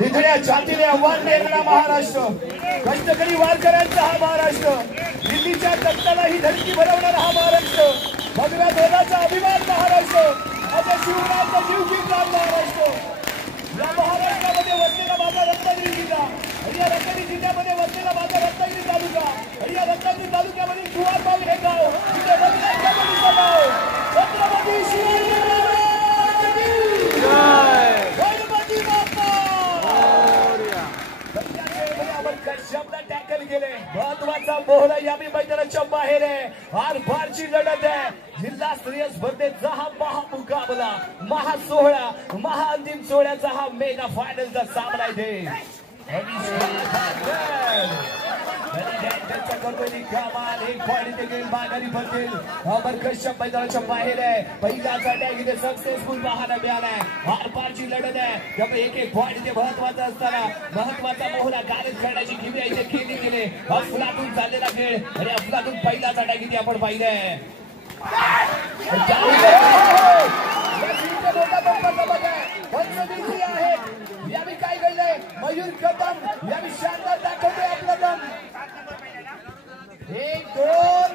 निधड्या छातीने आव्हान देणारा महाराष्ट्र, कष्टकरी वारकऱ्यांचा हा महाराष्ट्र, दिल्लीच्या तख्ताला ही धडकी भरवणारा हा महाराष्ट्र, भगव्या ध्वजाचा अभिमान महाराष्ट्र, आता शिवरायांचा जीव घेतला महाराष्ट्र. या महाराष्ट्रामध्ये वसलेला माझा रत्नागिरी जिल्हा आणि या रत्नागिरी जिल्ह्यामध्ये वसलेला माझा रत्नागिरी तालुका आणि या रत्नागिरी तालुक्यामध्ये कुवारबाग हे गाव, तिथे रत्नागिरीचा गाव छत्रपती शिवाजी गणपती बाप्पा शब्द टॅकल केले. महत्वाचा मोहरा यामी मैदानाच्या बाहेर आहे. हार फारची लढत आहे. जिल्हास्तरीय स्पर्धेचा हा महामुकाबला, महासोहळा, महाअंतिम सोहळ्याचा हा मेगा फायनलचा सामना आहे. मैदानाच्या बाहेर आहे. पहिल्याचा टॅग इथे सक्सेसफुल पाहायला मिळालाय. हार पारची लढत आहे. त्यामुळे एक एक पॉईंट इथे महत्वाचा असताना महत्वाचा मोहरा गारद करण्याची किमया इथे केली गेले. अफलातून चाललेला खेळ आणि अफलातून पहिलाचा टॅग इथे आपण पाहिलाय. यावेळी काय घडलंय? मयूर कदम यावेळी शानदार दाखवतोय आपला दम. 1 2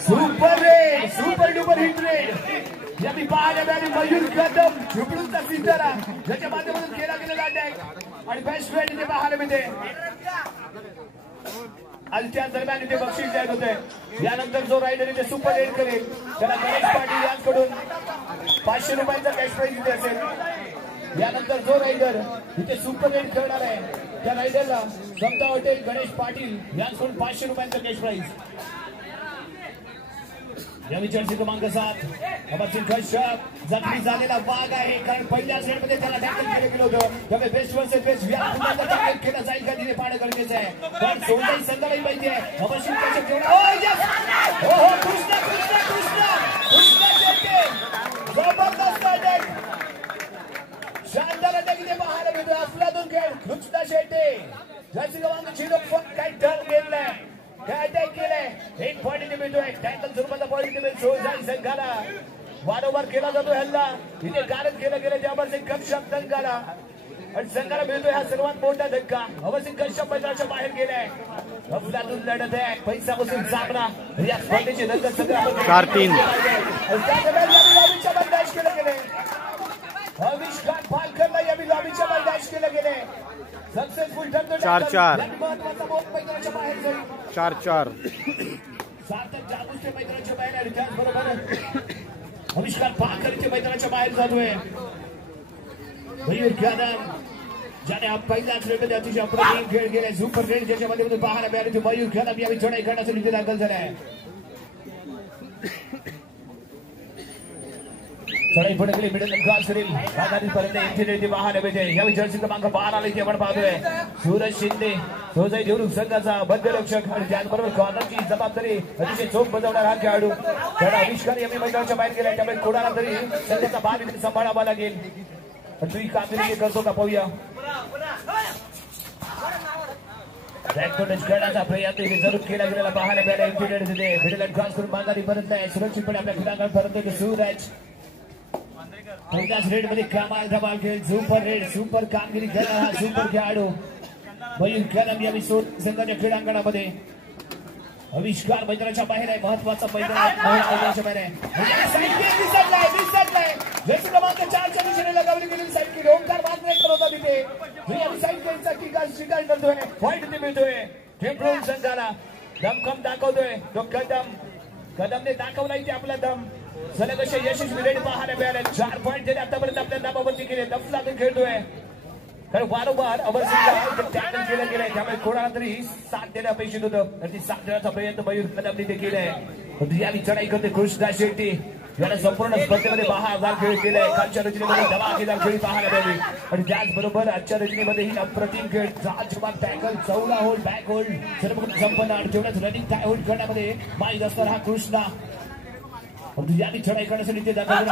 super red, super duper hit red यावेळी पाहायला मिळाली. मयूर कदम झुपडूनचा सितारा ज्याच्या माध्यमातून केला गेलेला अटॅक आणि बेस्ट फ्रेंड इथे पाहायला मिळते. आणि त्या दरम्यान इथे बक्षीस जाहीर होते. यानंतर जो रायडर इथे सुपर रेड करेल त्याला गणेश पाटील यांच्याकडून 500 रुपयांचा कॅश प्राइज इथे असेल. यानंतर जो रायडर इथे सुपर रेड करणार आहे त्या रायडरला समता हॉटेल गणेश पाटील यांच्याकडून 500 रुपयांचा कॅश प्राइज. यावेळी जर्सी क्रमांक 7 अमरसिंग कश्यप जखमी झालेला वाघ आहे, कारण पहिल्या सेटमध्ये त्याला टॅकल केलं गेलं होतं. त्यामुळे बेस्ट वर्सेस बेस्ट टॅकल केलं जाईल का तिथे पाहणं गरजेचं आहे. पण सोळाही संघालाही माहिती आहे अमरसिंग कश्यप कृष्णा शेट्टी जबरदस्त अटॅक, शानदार अटॅक इथे पाहायला मिळतोय. अफलातून खेळ कृष्णा शेट्टी जर्सी क्रमांक 0 काय टर्न घेतलाय, काय अटॅक केलाय. 1 पॉईंट इथे मिळतोय. टॅकल स्वरूपाचा पॉईंट इथे मिळतो. संघाला वारंवार केला जातो हल्ला. इथे गारद केलं गेलं त्या अमरसिंग कश्यप संघाला आणि संघाला मिळतोय हा सर्वात मोठा धक्का. अमरसिंग कश्यप मैदानाच्या बाहेर गेलाय. अफलातून लढत आहे. पैसा बसून सामना या स्पर्धेचे नंतर सगळं 4-3 लॉबीच्या बंदाश केले गेले. आविष्कार पालकरला यावी लॉबीच्या बंदाश केले गेले. सक्सेसफुल ठरतो 4-4 महत्वाचा बोल मैदानाच्या बाहेर जाईल. 4-4 सार्थक जागूचे मैदानाच्या बाहेर आहे. त्याचबरोबर आविष्कार पालकरचे मैदानाच्या बाहेर जातोय. मयूर कदम ज्याने हा पहिलाच रेडमध्ये अतिशय अप्रतिम खेळ केलाय. सुपर रेड ज्याच्या मध्ये पाहायला मिळाले ते मयूर कदम यावेळी चढाई करण्यासाठी इथे दाखल झालाय. चढाई पुढे गेली. मिडल क्रॉस करेल आघाडीपर्यंत एंट्री पाहायला मिळते. यावेळी जर्सी क्रमांक 12 इथे आपण पाहतोय. सूरज शिंदे सोजाई देवरुख संघाचा मध्यरक्षक आणि त्याचबरोबर कॉर्नरची जबाबदारी अतिशय चोख बजावणार हा खेळाडू. त्याला आविष्कार यावेळी मैदानाच्या बाहेर गेलाय. त्यामुळे कोणाला तरी संघाचा भाग इथे सांभाळावा लागेल. तुम्ही कामगिरी करतो का पाहूया. खेळण्याचा प्रयत्न इथे जरूर केला गेलेला पाहायला मिळाला. इंटिडेड तिथे मिडल क्रॉस करून माघारीपर्यंत आहे. सुरक्षितपणे आपल्या क्रीडांगणापर्यंत सूरज पहिल्याच रेड मध्ये कमाल धमाल खेळ. सुपर रेड सुपर कामगिरी करणारा हा सुपर खेळाडू मयूर कदम यावेळी संघाच्या क्रीडांगणामध्ये. आविष्कार मैदानाच्या बाहेर आहे. महत्वाचा मैदानाच्या बाहेर आहे. जर्सी क्रमांक 4च्या दिशेने लगावली गेलेली साईड किड ओंकार मात्र करत होता तिथे. साईड किडचा शिकार करतोय. पॉईंट इथे मिळतोय. टेम्परून संघाला दमखम दाखवतोय तो कदमने दाखवला इथे आपला दम. सलग असे यशस्वी रेड पाहायला मिळाले. 4 पॉईंट त्याने आतापर्यंत आपल्या नामावरती केले. दफलातून खेळतोय कारण वारंवार अमरसिंगला टॅकल केलं गेलंय. त्यामुळे कोणाला तरी साथ देणं अपेक्षित होतं आणि ती साथ देण्याचा प्रयत्न मयूर कदमने ते केलाय. यावेळी चढाई करते कृष्णा शेट्टी. याने संपूर्ण स्पर्धेमध्ये 10,000 खेळ केले. कालच्या रचनेमध्ये धमाकेदार खेळी पाहायला मिळाली आणि त्याचबरोबर आजच्या रचनेमध्ये ही अप्रतिम खेळ. टॅकल 14 होल्ड बॅक होल्ड सर्व संपन्न आणि तेवढ्याच रनिंग टाय होल्ड करण्यामध्ये माहीत असणारा हा कृष्णा. यावेळी चढाई करण्यासाठी ते दाखल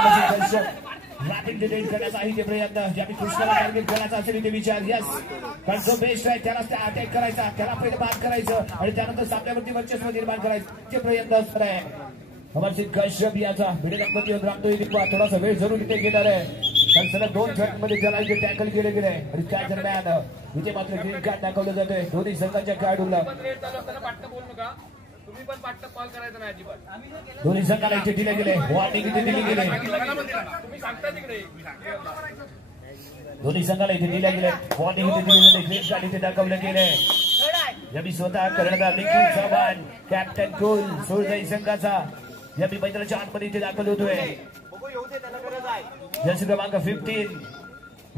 रॅपिड डिटेल करण्याचा आहे ते प्रयत्न. ज्यावेळी कृष्णाला टार्गेट करण्याचा असेल ते विचार. यस कारण जो बेस्ट आहे त्यालाच त्या अटॅक करायचा, त्याला पहिलं बाद करायचं आणि त्यानंतर सामन्यावरती वर्चस्व निर्माण करायचं ते प्रयत्न असणार आहे. अमरसिंग कश्यप याचा मिडलमध्ये रामदेव दिपा थोडासा वेळ जरूर इथे घेणार आहे. कारण सलग 2 थ्रेटमध्ये त्याला इथे टॅकल केले गेले आणि त्या दरम्यान इथे मात्र ग्रीन कार्ड दाखवलं जातोय दोन्ही संघाच्या खेळाडूंना. दोन्ही संघाला इथे दिले गेले वॉर्निंग इथे दिली गेले. दोन्ही संघाला इथे दिल्या गेले वॉर्निंग इथे दिली गेली. ग्रीन कार्ड इथे दाखवलं गेले. यावी स्वतः कर्णधार निखिल चव्हाण कॅप्टन कुल सोळजाई संघाचा यावी मैदानाच्या आतमध्ये इथे दाखल होतोय. जर्सी क्रमांक 15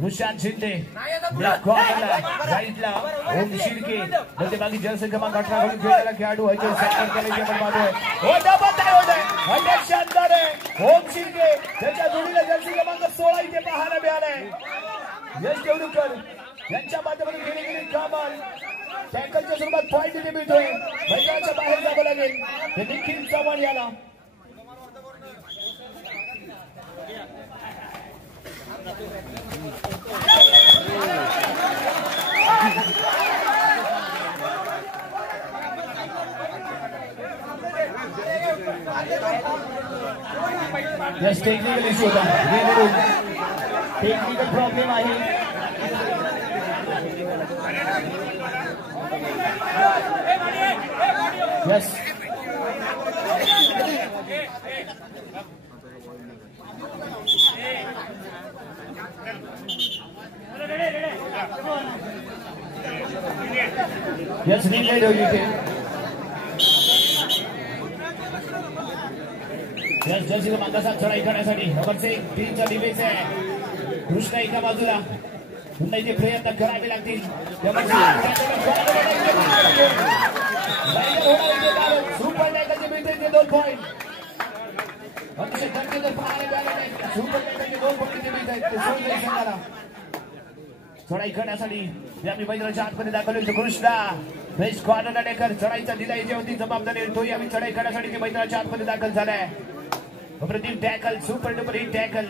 रुशांत शिंदे राईटला ओम शिर्के मध्यभागी जर्सी क्रमांक 18 वरून खेळलेला खेळाडू अजय साखरकरचे आपण पाहतोय. शानदार आहे ओम शिर्के त्याच्या जोडीला जर्सी क्रमांक 16 इथे पाहायला मिळालाय. यश देवडूकर यांच्या माध्यमातून केली गेली कमाल टॅकलच्या स्वरूपात पॉईंट इथे मिळतोय. मैदानाच्या बाहेर जावं लागेल ते निखिल चव्हाण याला. यस टेक्निकल इश्यू होता टेक्निकल प्रॉब्लेम आहे. यस यस रीलेड होईल इथे. यस जर्सी क्रमांकाचा चढाई करण्यासाठी अमरसिंग टीमचा डिफेन्स आहे. कृष्णा एका बाजूला पुन्हा इथे प्रयत्न करावे लागतील. सुपर टॅकलचे मिळते 2 पॉईंट. अतिशय दर्जेदार पाहायला मिळाले. सुपर टॅकलचे 2 पॉईंट इथे मिळत आहेत सोळजाई संघाला. चढाई करण्यासाठी यावी मैदानाच्या आतमध्ये दाखल होईल कृष्णा बेस्ट कॉर्नर डेकर चढाईचा दिला याची होती जबाबदारी तो यावी चढाई करण्यासाठी मैदानाच्या आतमध्ये दाखल झालाय. अप्रतिम tackle super duper hit tackle.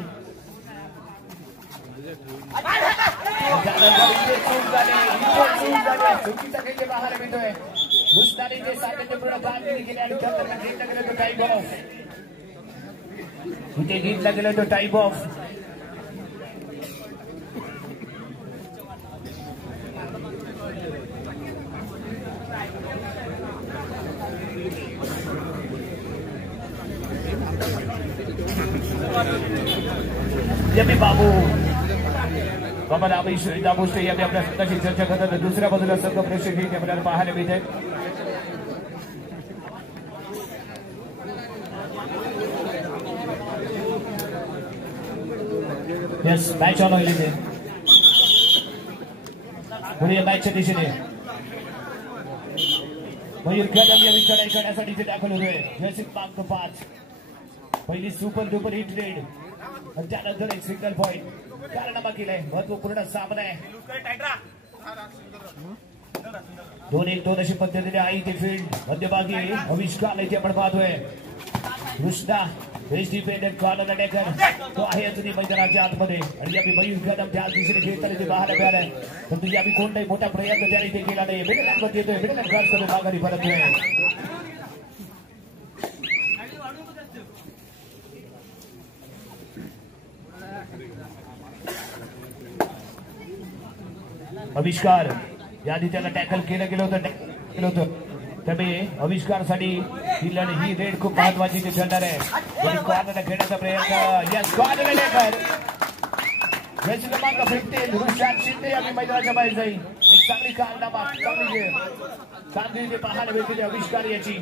चुकीचा खेळ पाहायला मिळतोय. कृष्णाने जे सातत्यपूर्ण कामगिरी केली आणि घेतला गेला तो टाईप ऑफ. इथे घेतला गेला तो टाईप ऑफ. यमी बाबू बाबा दाबोष्टे यावी आपल्या संघाची चर्चा करतात. दुसऱ्या बाजूला संघ प्रेक्षक आपल्याला पाहायला मिळत आहेत. यस मॅच ऑन होईल इथे पुढे मॅचच्या दिशेने मयूर कदम यावी चढाई करण्यासाठी इथे दाखल होतोय. जर्सी क्रमांक 5 पहिली सुपर डुपर हिट रेड आणि त्यानंतर एक सिंगल पॉईंट कारनामा केलाय. महत्वपूर्ण सामना आहे. 2-1-2 अशी पद्धतीने आहे ते फील्ड मध्यभागी आविष्कार इथे आपण पाहतोय. Krishna best defender corner decker तो आहे अजूनही मैदानाच्या आतमध्ये आणि यावी मयूर कदम त्या दिशेने खेळताना ते पाहायला मिळालाय. परंतु यावी कोणताही मोठा प्रयत्न त्याने इथे केला नाही. मिडलँड येतोय मिडलँड क्रॉस करून माघारी परततोय. आविष्कार याआधी त्याला टॅकल केलं गेलं होतं त्यामुळे आविष्कारसाठी ही लढाई ही रेड खूप महत्वाची ठरणार आहे. कॉर्नर खेळण्याचा प्रयत्न यस कॉर्नर डेकर जर्सी क्रमांक 15 रुशांत शिंदे यावी मैदानाच्या बाहेर जाईल. एक चांगली कारनामा चांगली कामगिरी पाहायला मिळते आविष्कार याची.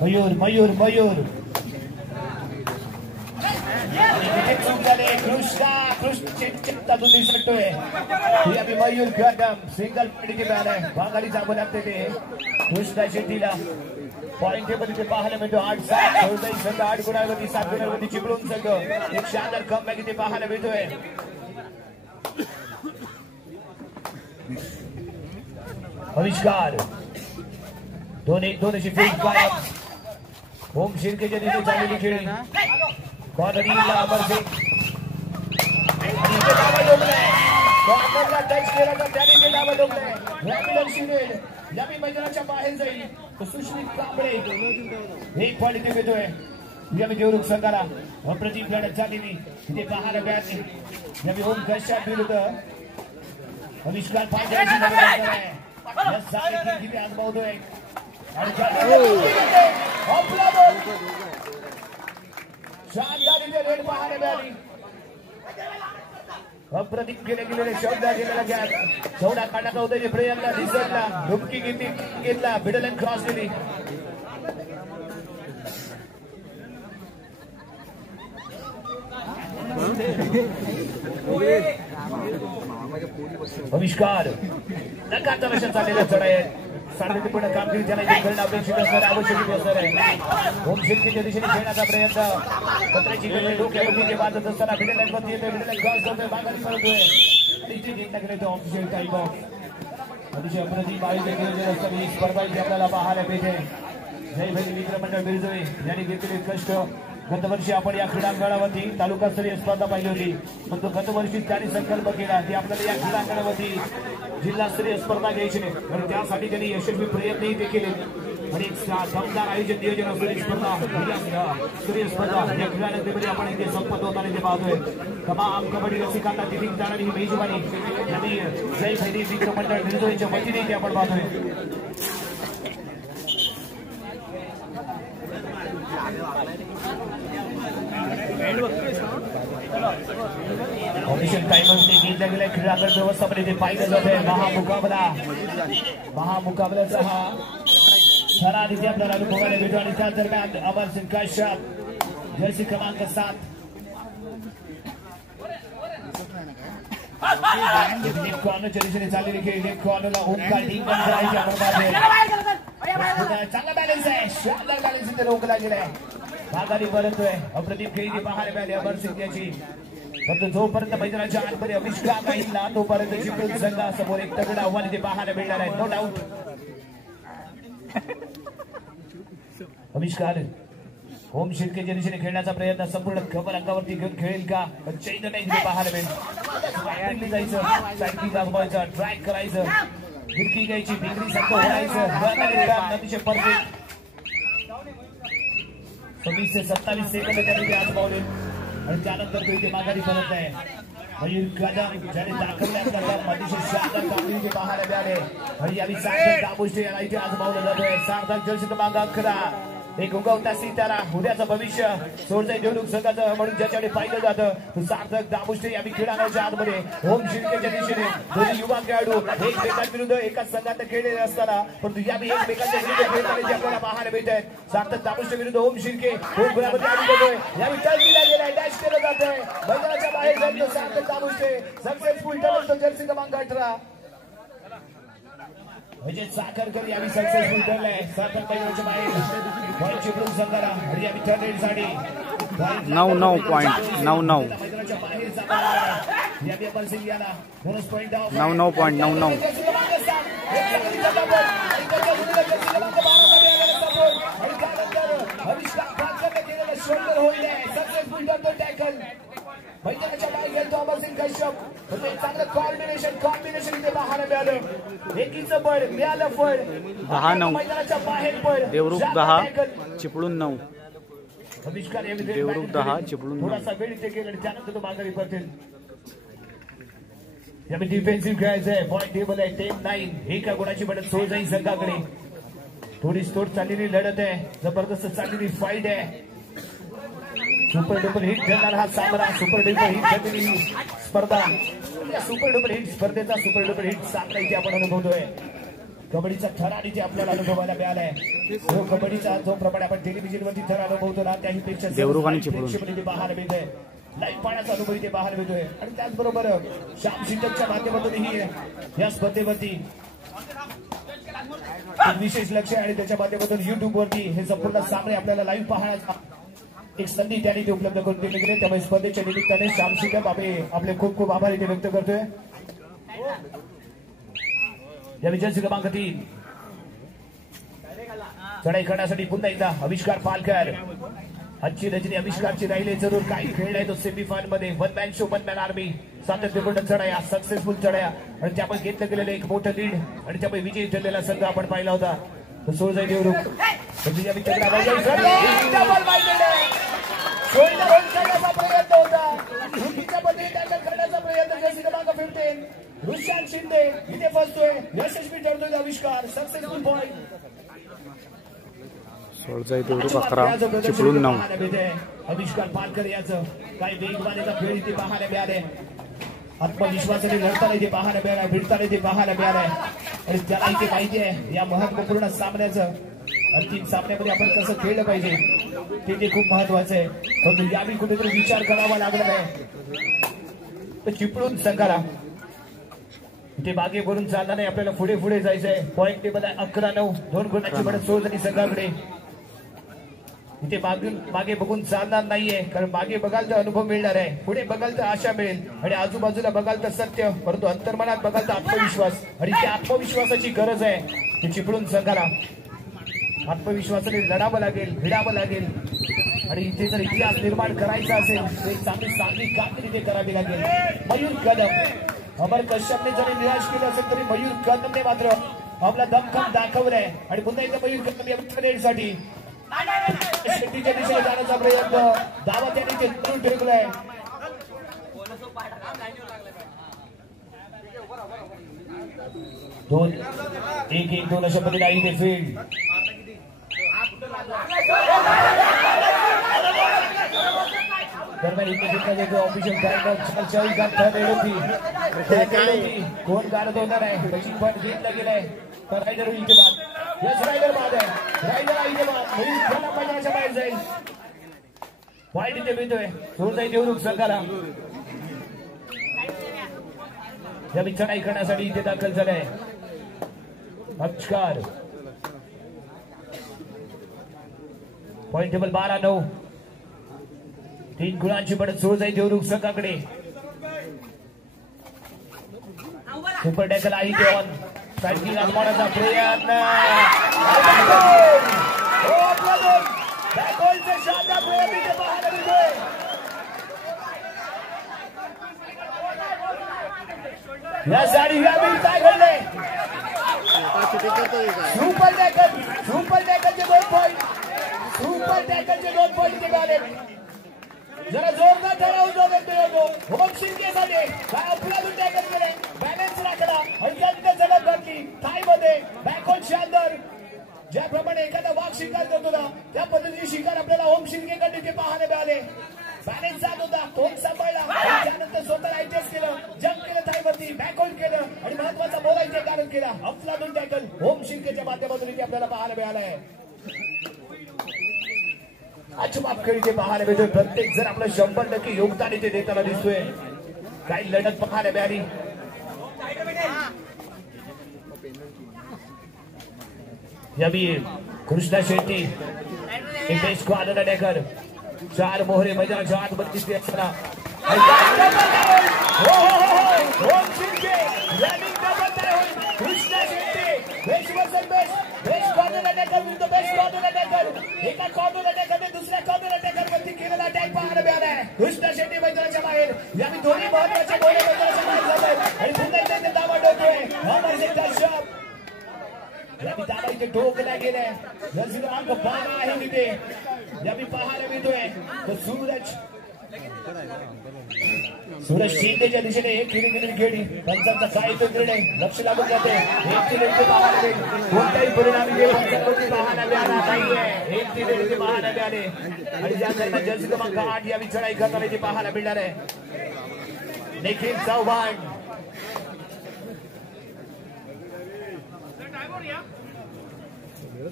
मयूर मयूर मयूर कृष्णातून दिसतोय. मयूर कदम सिंगल पॉईंट मिळालाय. भागाडी जागो लागते ते कृष्णा शेट्टीला. पॉईंट टेबल इथे पाहायला मिळतो 8-7 सोळजाई संघ 8 गुणांवरती 7 गुणांवरती चिपळूण संघ. एक शानदार कमबॅक इथे पाहायला मिळतोय. आविष्कार 2-1-2 अशी फील्ड कायम. ओम शिर्केच्या तिथे चाललेली खेळी कॉर्नरीला अमरसिंग कॉर्नरला टच केला तर त्याने ते नाव बनवलंय. रॅपिडर शिवेल यावी मैदानाच्या बाहेर जाईल. सुश्मित कांबळे एक पॉईंट घेतोय. यावी देवरुख संघाला अप्रतिम लढत झालेली तिथे पाहायला मिळाली. यावी ओम कश्यप विरुद्ध अविष्कार पांड्याची लढत आहे. या सारे किती आजमावतोय आणि शानदार इथे रेड पाहायला मिळाली. अप्रतिम केले गेलेले शब्द गेलेला गॅप चौडा काढण्याचा होता. प्रयत्न दिसतला डुबकी घेतला मिडल अँड क्रॉस दिली. आविष्कार नकारात्मक अशा चाललेल्या चढाई सातत्यपूर्ण कामगिरी त्याला करणं अपेक्षित असणार आवश्यक असणार आहे. होम शिल्पीच्या दिशेने खेळण्याचा प्रयत्न पत्र्याची गल्ली डोक्यावरती बांधत असताना मिडलँडवरती येतोय. मिडलँड क्रॉस करतोय माघारी पळतोय आणि इथे घेतला गेला तो ऑफिशियल टाइम ऑफ. अतिशय अप्रतिम आयोजन केलेलं असतं. ही स्पर्धा इथे आपल्याला पाहायला मिळते. जय भैरी मित्रमंडळ बिरजोळे यांनी घेतलेले कष्ट. गतवर्षी आपण या क्रीडांगणावरती तालुकास्तरीय स्पर्धा पाहिली होती. पण तो गतवर्षी त्यांनी संकल्प केला की आपल्याला या क्रीडांगणावरती जिल्हास्तरीय स्पर्धा घ्यायची नाही. आणि त्यासाठी त्यांनी यशस्वी प्रयत्नही ते केले. आणि एक दमदार आयोजन नियोजन असलेली स्पर्धा जिल्हास्तरीय स्पर्धा या क्रीडानगरीमध्ये आपण इथे संपत होताना इथे पाहतोय. तमाम कबड्डी रसिकांना दिलीप जाणारी ही मेजवानी यांनी जय भैरी मित्रमंडळ बिरजोळेच्या वतीने इथे आपण पाहतोय. ऑफिशियल टाइममध्ये घेतल्या गेल्या क्रीडांगण व्यवस्थापन इथे पाहिलं जात आहे. महामुकाबल्याचा हा खरा तिथे आपल्याला अनुभवायला भेटतो. आणि त्याच दरम्यान अमरसिंग कश्यप जर्सी क्रमांक 7 लेफ्ट कॉर्नरच्या दिशेने चाललेली खेळ. लेफ्ट कॉर्नरला ओंकार ढिंगण करायची चांगला बॅलन्स आहे. शानदार बॅलन्स इथे रोखला गेलाय. माघारी परतोय. अप्रतिम खेळी पाहायला मिळाली अमरसिंग याची. फक्त जोपर्यंत मैदानाच्या आतमध्ये आविष्कार राहील ना तोपर्यंत चिपळूण संघासमोर एक तगड आव्हान इथे पाहायला मिळणार आहे. No doubt. आविष्कार होम शिर्केच्या दिशेने खेळण्याचा प्रयत्न संपूर्ण खबर अंगावरती घेऊन खेळेल का. चैन्य नाही तिथे पाहायला मिळेल. जायचं सायकलिंग दाखवायचं ट्रॅक करायचं फिरकी घ्यायची डिग्री सारखं व्हायचं. अतिशय परफेक्ट 26 ते 27 सेकंद त्यांनी आज पावले. आणि त्यानंतर तो इथे माघारी परत आहे. मयूर कदम ज्याने दाखवल्यानंतर अतिशय शानदार कामगिरी पाहायला मिळाले. आणि यावेळी सार्थक दाबुष्टे याला इथे आज पावलं जातोय. सार्थक जर्सी क्रमांक 11 एक उगवता सितारा उद्याचं भविष्य सोडजय देवरुख संघाचं म्हणून ज्याच्याकडे पाहिलं जातं तो सार्थक दाबुष्टे यावेळी क्रीडांगणाच्या आतमध्ये होम शिर्केच्या दिशेने दोन्ही युवा खेळाडू एकमेकांविरुद्ध एकाच संघात खेळलेले असताना परंतु यावेळी एकमेकांच्या विरुद्ध खेळताना आपल्याला पाहायला मिळत आहेत. सार्थक दाबुष्टे विरुद्ध होम शिर्के दोन गुणामध्ये आधी जातोय. यावेळी टच दिला गेलाय. डॅश केलं जातंय. मैदानाच्या बाहेर जाईल सार्थक दाबुष्टे. सक्सेसफुल टर्न जर्सी क्रमांक 18 म्हणजे साखरकर यावी सक्सेसफुल ठरलाय. सार्थक मैदानाच्या बाहेर पॉईंट चिपळूण संघाला आणि यावी थर्ड रेड साठी 99.99 मैदानाच्या बाहेर जाणार यावी अमरसिंग याला बोनस पॉईंट 99.99 शोल्डर होईल. सक्सेसफुल टर्न टॅकल मैदानाच्या बाहेर गेलो अमरसिंग कश्यप. चांगलं कॉम्बिनेशन इथे पाहायला मिळालं. एकीचं बळ मिळालं फळ 10-9 मैदानाच्या बाहेर पड. देवरुख 10 चिपळूण 9. आविष्कार देवरुख 10 चिपळूण 9. थोडासा वेळ इथे गेला आणि त्यानंतर तो माघारी पडतील. यावेळी डिफेन्सिव्ह खेळायचंय. पॉईंट टेबल आहे 10-9. एका गुणाची मदत सोड जाईल संघाकडे. थोडी स्टोर चाललेली लढत आहे. जबरदस्त चाललेली फाईट आहे. सुपर डुपर हिट ठरणार हा सामना. सुपर डुपर हिट ठरलेली स्पर्धा. या सुपर डुपर हिट स्पर्धेचा सुपर डुपर हिट सामना इथे आपण अनुभवतोय. कबड्डीचा थरार इथे आपल्याला अनुभवायला मिळालाय. जो कबड्डीचा जो प्रमाणे आपण टेलिव्हिजन वरती थर अनुभवतो ना त्याही पेक्षा देवरुख आणि चिपळूण इथे पाहायला मिळतोय. लाईव्ह पाहण्याचा अनुभव इथे पाहायला मिळतोय. आणि त्याचबरोबर श्याम सिंटकच्या माध्यमातूनही या स्पर्धेवरती विशेष लक्ष आहे. आणि त्याच्या माध्यमातून युट्यूब वरती हे संपूर्ण सामने आपल्याला लाईव्ह पाहण्याचा एक संधी त्यांनी ते उपलब्ध करून दिली गेली. त्यामुळे स्पर्धेच्या निमित्ताने श्याम सिंटक आपले खूप खूप आभार इथे व्यक्त करतोय. या विजय क्रमांक 3 चढाई करण्यासाठी पुन्हा एकदा आविष्कार पालकर. आजची रजनी आविष्कारची राहिले जरूर काही खेळ आहे तो सेमीफायनल मध्ये one man show one man army सातत्यपूर्ण चढाया, सक्सेसफुल चढाया आणि त्यामुळे घेतलं गेलेलं एक मोठं लीड आणि त्यामुळे विजयी ठरलेला संघ आपण पाहिला होता. सोळजाई देवरुख प्रयत्न होता. चुकीच्या पद्धतीने टॅकल करण्याचा प्रयत्न जर्सी क्रमांक 15 रुशान शिंदे इथे फसतोय. यशस्वी ठरतोय आविष्कार. Successful point. सोळजाई देवरुख 11 चिपळूण 9. आविष्कार पालकर याचं काही वेगवानीचा खेळ इथे पाहायला मिळाले. आत्मविश्वासाने लढताना इथे पाहायला मिळाला, भिडताना इथे पाहायला मिळालाय आणि त्याला इथे माहिती आहे या महत्वपूर्ण सामन्याचं अंतिम सामन्यामध्ये आपण कसं खेळलं पाहिजे ते खूप महत्वाचं आहे. परंतु यावेळी कुठेतरी विचार करावा लागला आहे. तर चिपळूण संघाला इथे मागे भरून चालणार नाही, आपल्याला पुढे पुढे जायचंय. पॉईंट टेबल आहे 11-9, 2 गुणांची बढ़त सोळजाई संघाकडे. इथे मागे बघून चालणार नाहीये, कारण मागे बघाल तर अनुभव मिळणार आहे, पुढे बघाल तर आशा मिळेल आणि आजूबाजूला बघाल तर सत्य, परंतु अंतर्मनात बघाल तर आत्मविश्वास आणि त्या आत्मविश्वासाची गरज आहे. चिपळूण संघाला आत्मविश्वासाने लढावं लागेल, भिडावं लागेल आणि इथे जर इतिहास निर्माण करायचा असेल तर चांगली कामगिरी इथे करावी लागेल. मयूर कदम, अमर कश्यपने जरी निराश केलं असेल तरी मयूर कदमने मात्र आपला दमखम दाखवलाय आणि पुन्हा एकदा मयूर कदम या विकेटसाठी शेट्टीच्या दिशेने जाण्याचा प्रयत्न, दावा त्यांनी ते करून ठेवलाय. दोन 1-1-2 अशा पद्धतीने इथे फील्ड. दरम्यान इथे ऑफिशियल टाइम होती. कोण गाडत होणार आहे त्याची पण घेतला गेलाय. तर रायडर इथे बाद. यस रायडर बाद आहे. रायडर इथे बाद. मैदानाच्या बाहेर जाईल. वाईट इथे मिळतोय सोळजाई देवरुख संघाला. या चढाई करण्यासाठी इथे दाखल झालाय अक्षकार. पॉईंट टेबल 12-9, 3 गुणांची बढ़त सोळजाई देवरुख संघाकडे. सुपर टॅकल आहे ते ऑन. साईडकिंग आजमावण्याचा प्रयत्न. शानदार प्रयत्न इथे पाहायला मिळतोय. या साडी काय घडले. सुपर टॅकलचे 2 पॉईंट. सुपर टॅकलचे 2 पॉईंट निघाले. जरा जोरदार ठराव जो व्यक्त होतो होम शिंदेसाठी काय आपल्याला टॅकल केले, बॅलन्स राखला आणि त्यानंतर झडप घातली थायमध्ये. बॅकवर्ड शानदार. ज्याप्रमाणे एखादा वाघ शिकार करतो ना त्या पद्धतीने शिकार आपल्याला होम शिंदेकडे इथे पाहायला मिळाले. बॅलन्स जात होता, तोंड सांभाळला आणि त्यानंतर स्वतःला ऍडजस्ट केलं, जंप केलं थायवरती, बॅकवर्ड केलं आणि महत्वाचा बोला इथे कारण केला. अफलातून टॅकल होम शिंदेच्या माध्यमातून इथे आपल्याला पाहायला मिळालंय. अचूक खेळ इथे पाहायला मिळतोय. प्रत्येक जण आपलं 100% योगदान इथे देताना दिसतोय. काही लढत पाहायला मिळाली. यावी Krishna Shetty best squad attacker. 4 मोहरे मैदानाच्या आत 32 असताना Krishna Shetty best versus best corner attacker विरुद्ध बेस्ट कॉर्नर अटॅकर. एका कॉर्नर अटॅकरने दुसऱ्या कॉर्नर अटॅकर वरती केलेला अटॅक पाहायला मिळालाय. कृष्णा शेट्टी मैदानाच्या बाहेर. यावेळी दोन्ही महत्वाचे गोले मैदानाच्या बाहेर झाले आणि पुन्हा एकदा ते दावा ठोकतोय अमरजित कश्यप. यावेळी दावा इथे ठोकला गेलाय. जर्सी क्रमांक 12 आहे तिथे. यावेळी पाहायला मिळतोय तर सूरज शिंदेच्या दिशेने एक केली खेळी. पंचांचा काय तो निर्णय लक्ष लागून जाते. एक किलोमीटर पाहायला मिळेल. कोणत्याही परिणामी पाहायला मिळाला नाहीये. एक किलोमीटर पाहायला मिळाले आणि ज्या दरम्यान जर्सी क्रमांक 8 यावी चढाई करताना इथे पाहायला मिळणार आहे निखिल चव्हाण.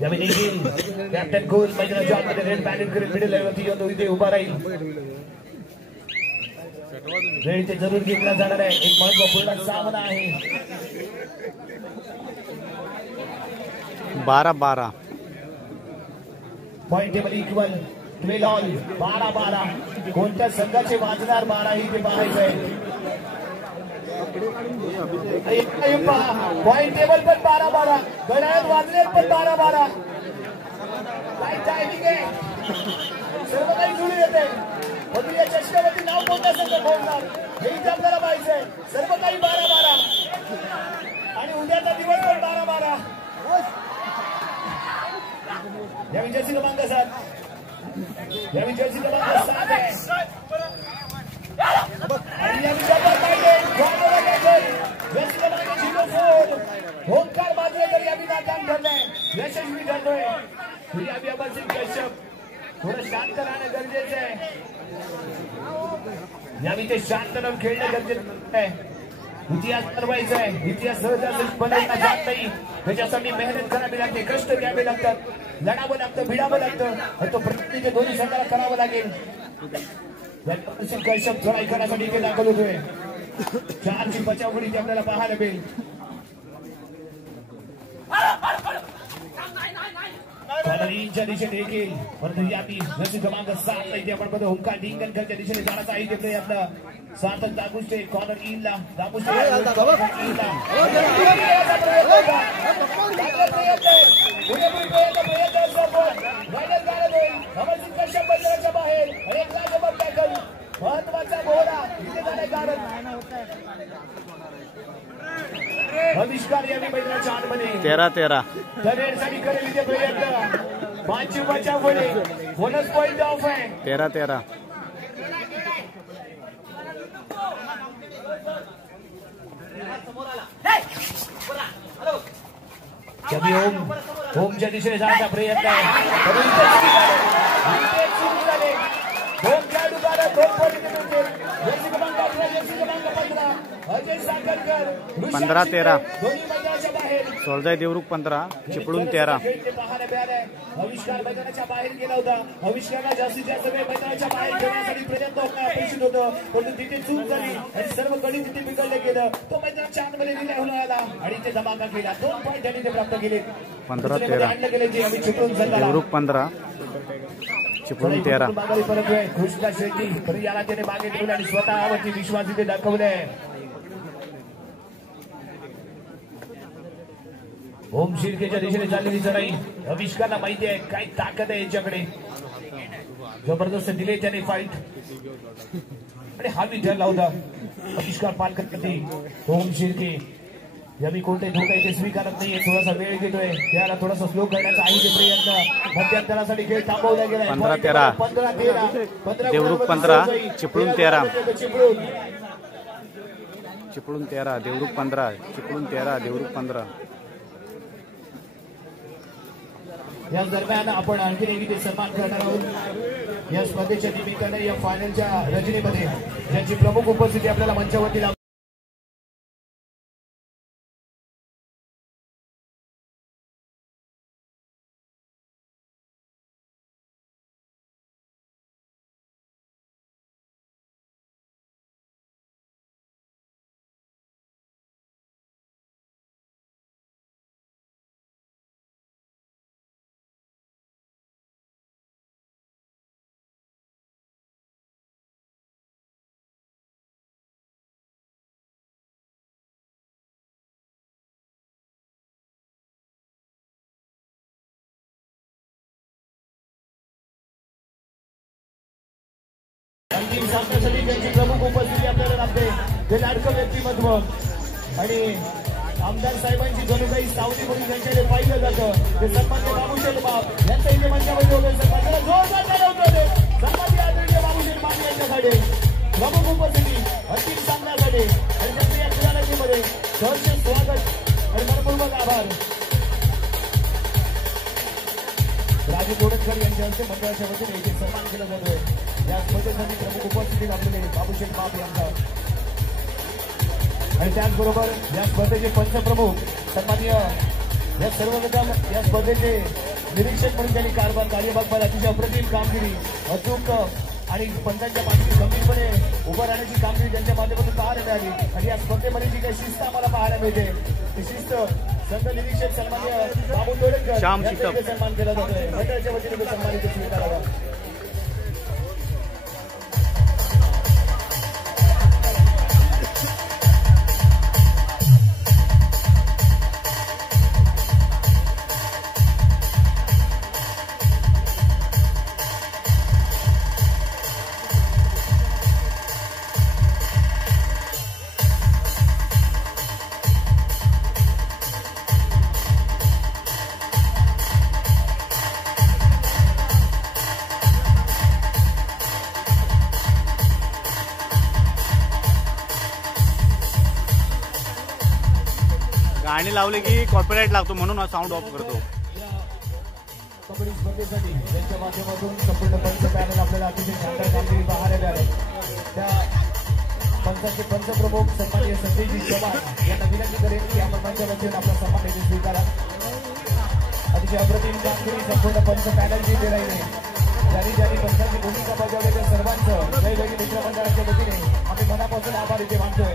यावेळी निखिल कॅप्टन गोल मैदानाच्या आतमध्ये रेड बॅलेट करून मिडल लेवलवरती इथे उभा राहील. वेळ ते जरूर घेतला जाणार आहे. एक महत्वपूर्ण सामना आहे. 12-12 पॉईंट टेबल इक्वल 12 ऑल. 12-12 कोणत्या संघाचे वाजणार 12 ही ते पाहायचं आहे. पॉईंट टेबल पण 12-12, घड्याळात वाजले पण 12-12. काय टायमिंग आहे सर्व काही जुळून येते. परंतु या चषकावरती नाव कोणत्या संघ बोलणार हे इथे आपल्याला पाहिजे. सर्व काही 12-12 आणि उद्याचा दिवस पण 12-12. या विजयची क्रमांक 7 या विजयची क्रमांक 7 आहे आणि या विजयावर पाहिजे ओंकार बाजरेकर यांनी नाकाम ठरलंय. यशस्वी ठरतोय. अभियान सिंग कश्यप थोडं शांत राहणं गरजेचं आहे. यावेळी ते शांत राहून खेळणं गरजेचं आहे. इतिहास बनवायचा आहे. इतिहास सहजासहजी बनवला जात नाही. त्याच्यासाठी मेहनत करावी लागते. कष्ट घ्यावे लागतात. लढावं लागतं. भिडावं लागतं. तो प्रत्येक दोन्ही संघाला करावं लागेल. कश्यप चढाई करण्यासाठी इथे दाखल होतोय. 4ची बचावगडी आपल्याला पाहायला मिळेल. कॉलनीच्या दिशेने देखील परंतु यावी जशी क्रमांक 7 इथे आपण बघतो ओंकार डिंगणकरच्या दिशेने जाण्याचा आहे. ते आपला सार्थक दाबुस्ते कॉर्नर इनला दाबुस्ते बाहेर एक लाजबाब टॅकल महत्वाचा बोहरा इथे झालाय. कारण आविष्कार यावी मैदानाच्या आतमध्ये 13-13 साठी करेल इथे प्रयत्न. 5ची बचाव होईल. बोनस पॉइंट ऑफ आहे. 13-13 ओमच्या दिशेने जाण्याचा प्रयत्न आहे. दोन खेळाडू कारण 2 पॉइंट मिळतील. जर्सी क्रमांक 15 अजय साखरकर 15-13 दोन्ही मैदानाच्या बाहेर. सोळजाई देवरुख 15 चिपळूण 13. पाहायला मिळालंय. आविष्कार मैदानाच्या बाहेर गेला होता. आविष्कारला जास्तीत जास्त वेळ मैदानाच्या बाहेर ठेवण्यासाठी प्रयत्न अपेक्षित होतं. परंतु तिथे चूक झाली आणि सर्व गडी तिथे बिघडले गेलं. तो मैदानाच्या आतमध्ये विलय होऊन आला आणि ते धमाका केला. 2 पॉइंट त्यांनी ते प्राप्त केले. 15-13 चिपळूण देवरुख 15 चिपळूण 13. कृष्णा शेट्टी तरी याला त्याने मागे ठेवले आणि स्वतःवरती विश्वास इथे दाखवले. ओम शिर्केच्या दिशेने चाललेली चढाई. आविष्कारला माहिती आहे काय ताकद आहे याच्याकडे. जबरदस्त दिले त्याने फाईट आणि हा मी ठरला होता. आविष्कार पालक करते. ओम शिर्के यावी कोणते धोका इथे स्वीकारत नाहीये. थोडासा वेळ घेतोय. त्याला थोडासा स्लो करण्याचा आहे ते प्रयत्न. मध्यंतरासाठी खेळ थांबवला गेला. 15-13 देवरुख 15 चिपळूण 13 चिपळूण 13 देवरुख 15 चिपळूण 13 देवरुख 15. याच दरम्यान आपण आणखी एक सन्मान करणार आहोत. या स्पर्धेच्या निमित्ताने या फायनलच्या रचनेमध्ये ज्यांची प्रमुख उपस्थिती आपल्याला मंचावरती अंतिम सामन्यासाठी त्यांची प्रमुख उपस्थिती आपल्याला लाभते. ते लाडकं व्यक्तिमत्व आणि आमदार साहेबांची जणू काही सावली म्हणून त्यांच्याकडे पाहिलं जातं. ते सन्मान्य बाबूशेठ बाप यांचा इथे मंचामध्ये वगैरे सन्मान जोरदार होते. सन्मान्य आदरणीय बाबूशेठ बाप यांच्यासाठी प्रमुख उपस्थिती अंतिम सामन्यासाठी आणि त्यांच्या या खेळामध्ये सहर्ष स्वागत आणि मनपूर्वक आभार. राजू तोडकर यांच्या हस्ते मंडळाच्या वतीने इथे सन्मान केला जातोय. या स्पर्धेसाठी प्रमुख उपस्थिती लाभलेले बाबूशेठ बाप यांचा आणि त्याचबरोबर या स्पर्धेचे पंचप्रमुख सन्माननीय या सर्वप्रथम या स्पर्धेचे निरीक्षक म्हणून त्यांनी कार्यभाग अतिशय अप्रतिम कामगिरी अचूक आणि पंचांच्या पाठीशी गंभीरपणे उभं राहण्याची कामगिरी त्यांच्या माध्यमातून पाहायला मिळाली. आणि या स्पर्धेमध्ये जी काही शिस्त आम्हाला पाहायला मिळते ती शिस्त संघ निरीक्षक सन्माननीय बाबू तोडकर सन्मान केला जातोय. मंडळाच्या वतीने सन्मानित स्वीकारावा. गाणी लावली की कॉपीराइट लागतो म्हणून साऊंड ऑफ करतो. कबड्डी स्पर्धेसाठी त्यांच्या माध्यमातून संपूर्ण पंच पॅनल आपल्याला अतिशय शानदार कामगिरी पाहायला मिळाली. त्या पंचाचे पंचप्रमुख सन्माननीय संजयजी चव्हाण यांना विनंती करेन की आपण मंचावरती आपला सन्मान निधी स्वीकारा. अतिशय अप्रतिम कामगिरी संपूर्ण पंच पॅनलची केली. ज्यांनी पंचाची भूमिका बजावली त्या सर्वांचं वेगवेगळी मित्रमंडळाच्या वतीने आम्ही मनापासून आभार इथे मानतोय.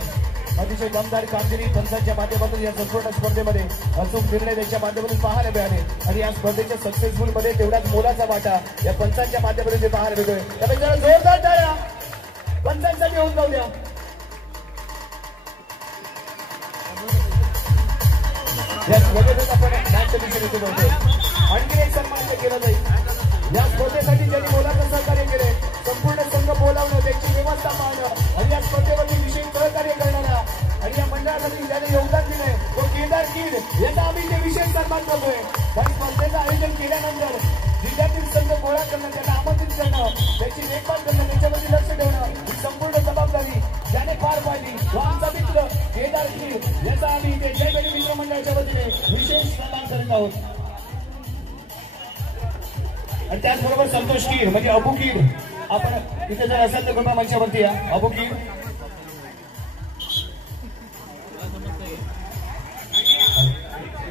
अतिशय दमदार कामगिरी पंचांच्या माध्यमातून या संपूर्ण स्पर्धेमध्ये अचूक निर्णय त्यांच्या माध्यमातून पाहायला मिळाले आणि या स्पर्धेच्या सक्सेसफुल मध्ये तेवढाच मोलाचा वाटा या पंचांच्या माध्यमातून ते पाहायला मिळतोय. त्यामुळे जरा जोरदार टाळ्या पंचांसाठी होऊन जाऊ द्या. या स्पर्धेतच आपण नाट्य विषय होतो. आणखी एक सन्मान केला जाईल. या स्पर्धेसाठी ज्यांनी मोलाचं सहकार्य केले संपूर्ण संघ बोलावणं त्यांची व्यवस्था पाहणं आणि या स्पर्धेमध्ये विशेष सहकार्य करणारा आणि या मंडळासाठी ज्याने योगदान दिलंय तो केदार कीड याचा आम्ही ते विशेष सन्मान करतोय. कारण स्पर्धेचं आयोजन केल्यानंतर जिल्ह्यातील संघ गोळा करणं त्यांना आमंत्रित करणं त्याची देखभाल करणं त्याच्यामध्ये लक्ष ठेवणं ही संपूर्ण जबाबदारी ज्याने पार पाडली तो आमचा मित्र केदार कीड याचा आम्ही ते जयबेरी मित्र मंडळाच्या वतीने विशेष सन्मान करत आहोत. आणि त्याचबरोबर संतोष कीड म्हणजे अबू कीड आपण इथे जर असाल तर कृपया मंचावरती या. अबू कीड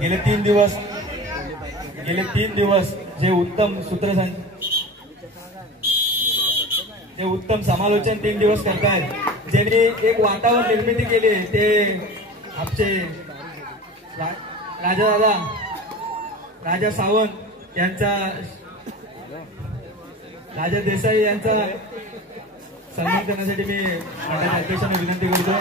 गेले तीन दिवस जे उत्तम समालोचन 3 दिवस करतायत. ज्यांनी एक वातावरण निर्मिती केली ते आमचे राजा सावंत यांचा राजा देसाई यांचा सन्मान करण्यासाठी मी मंडळाच्या अध्यक्षांना विनंती करतो.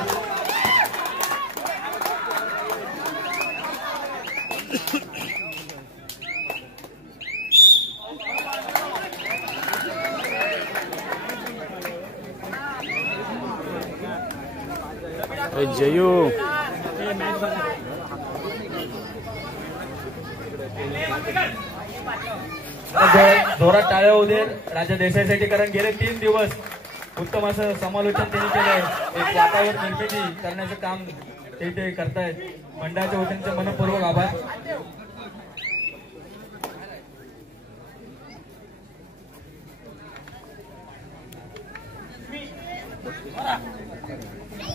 जयू जोरात टाळ्या होऊ दे राजा देसाईसाठी. कारण गेले 3 दिवस उत्तम असं समालोचन त्यांनी केलंय. एक वातावरण निर्मिती करण्याचं काम ते करतायत. मंडळाच्या वतीने मनपूर्वक आभार.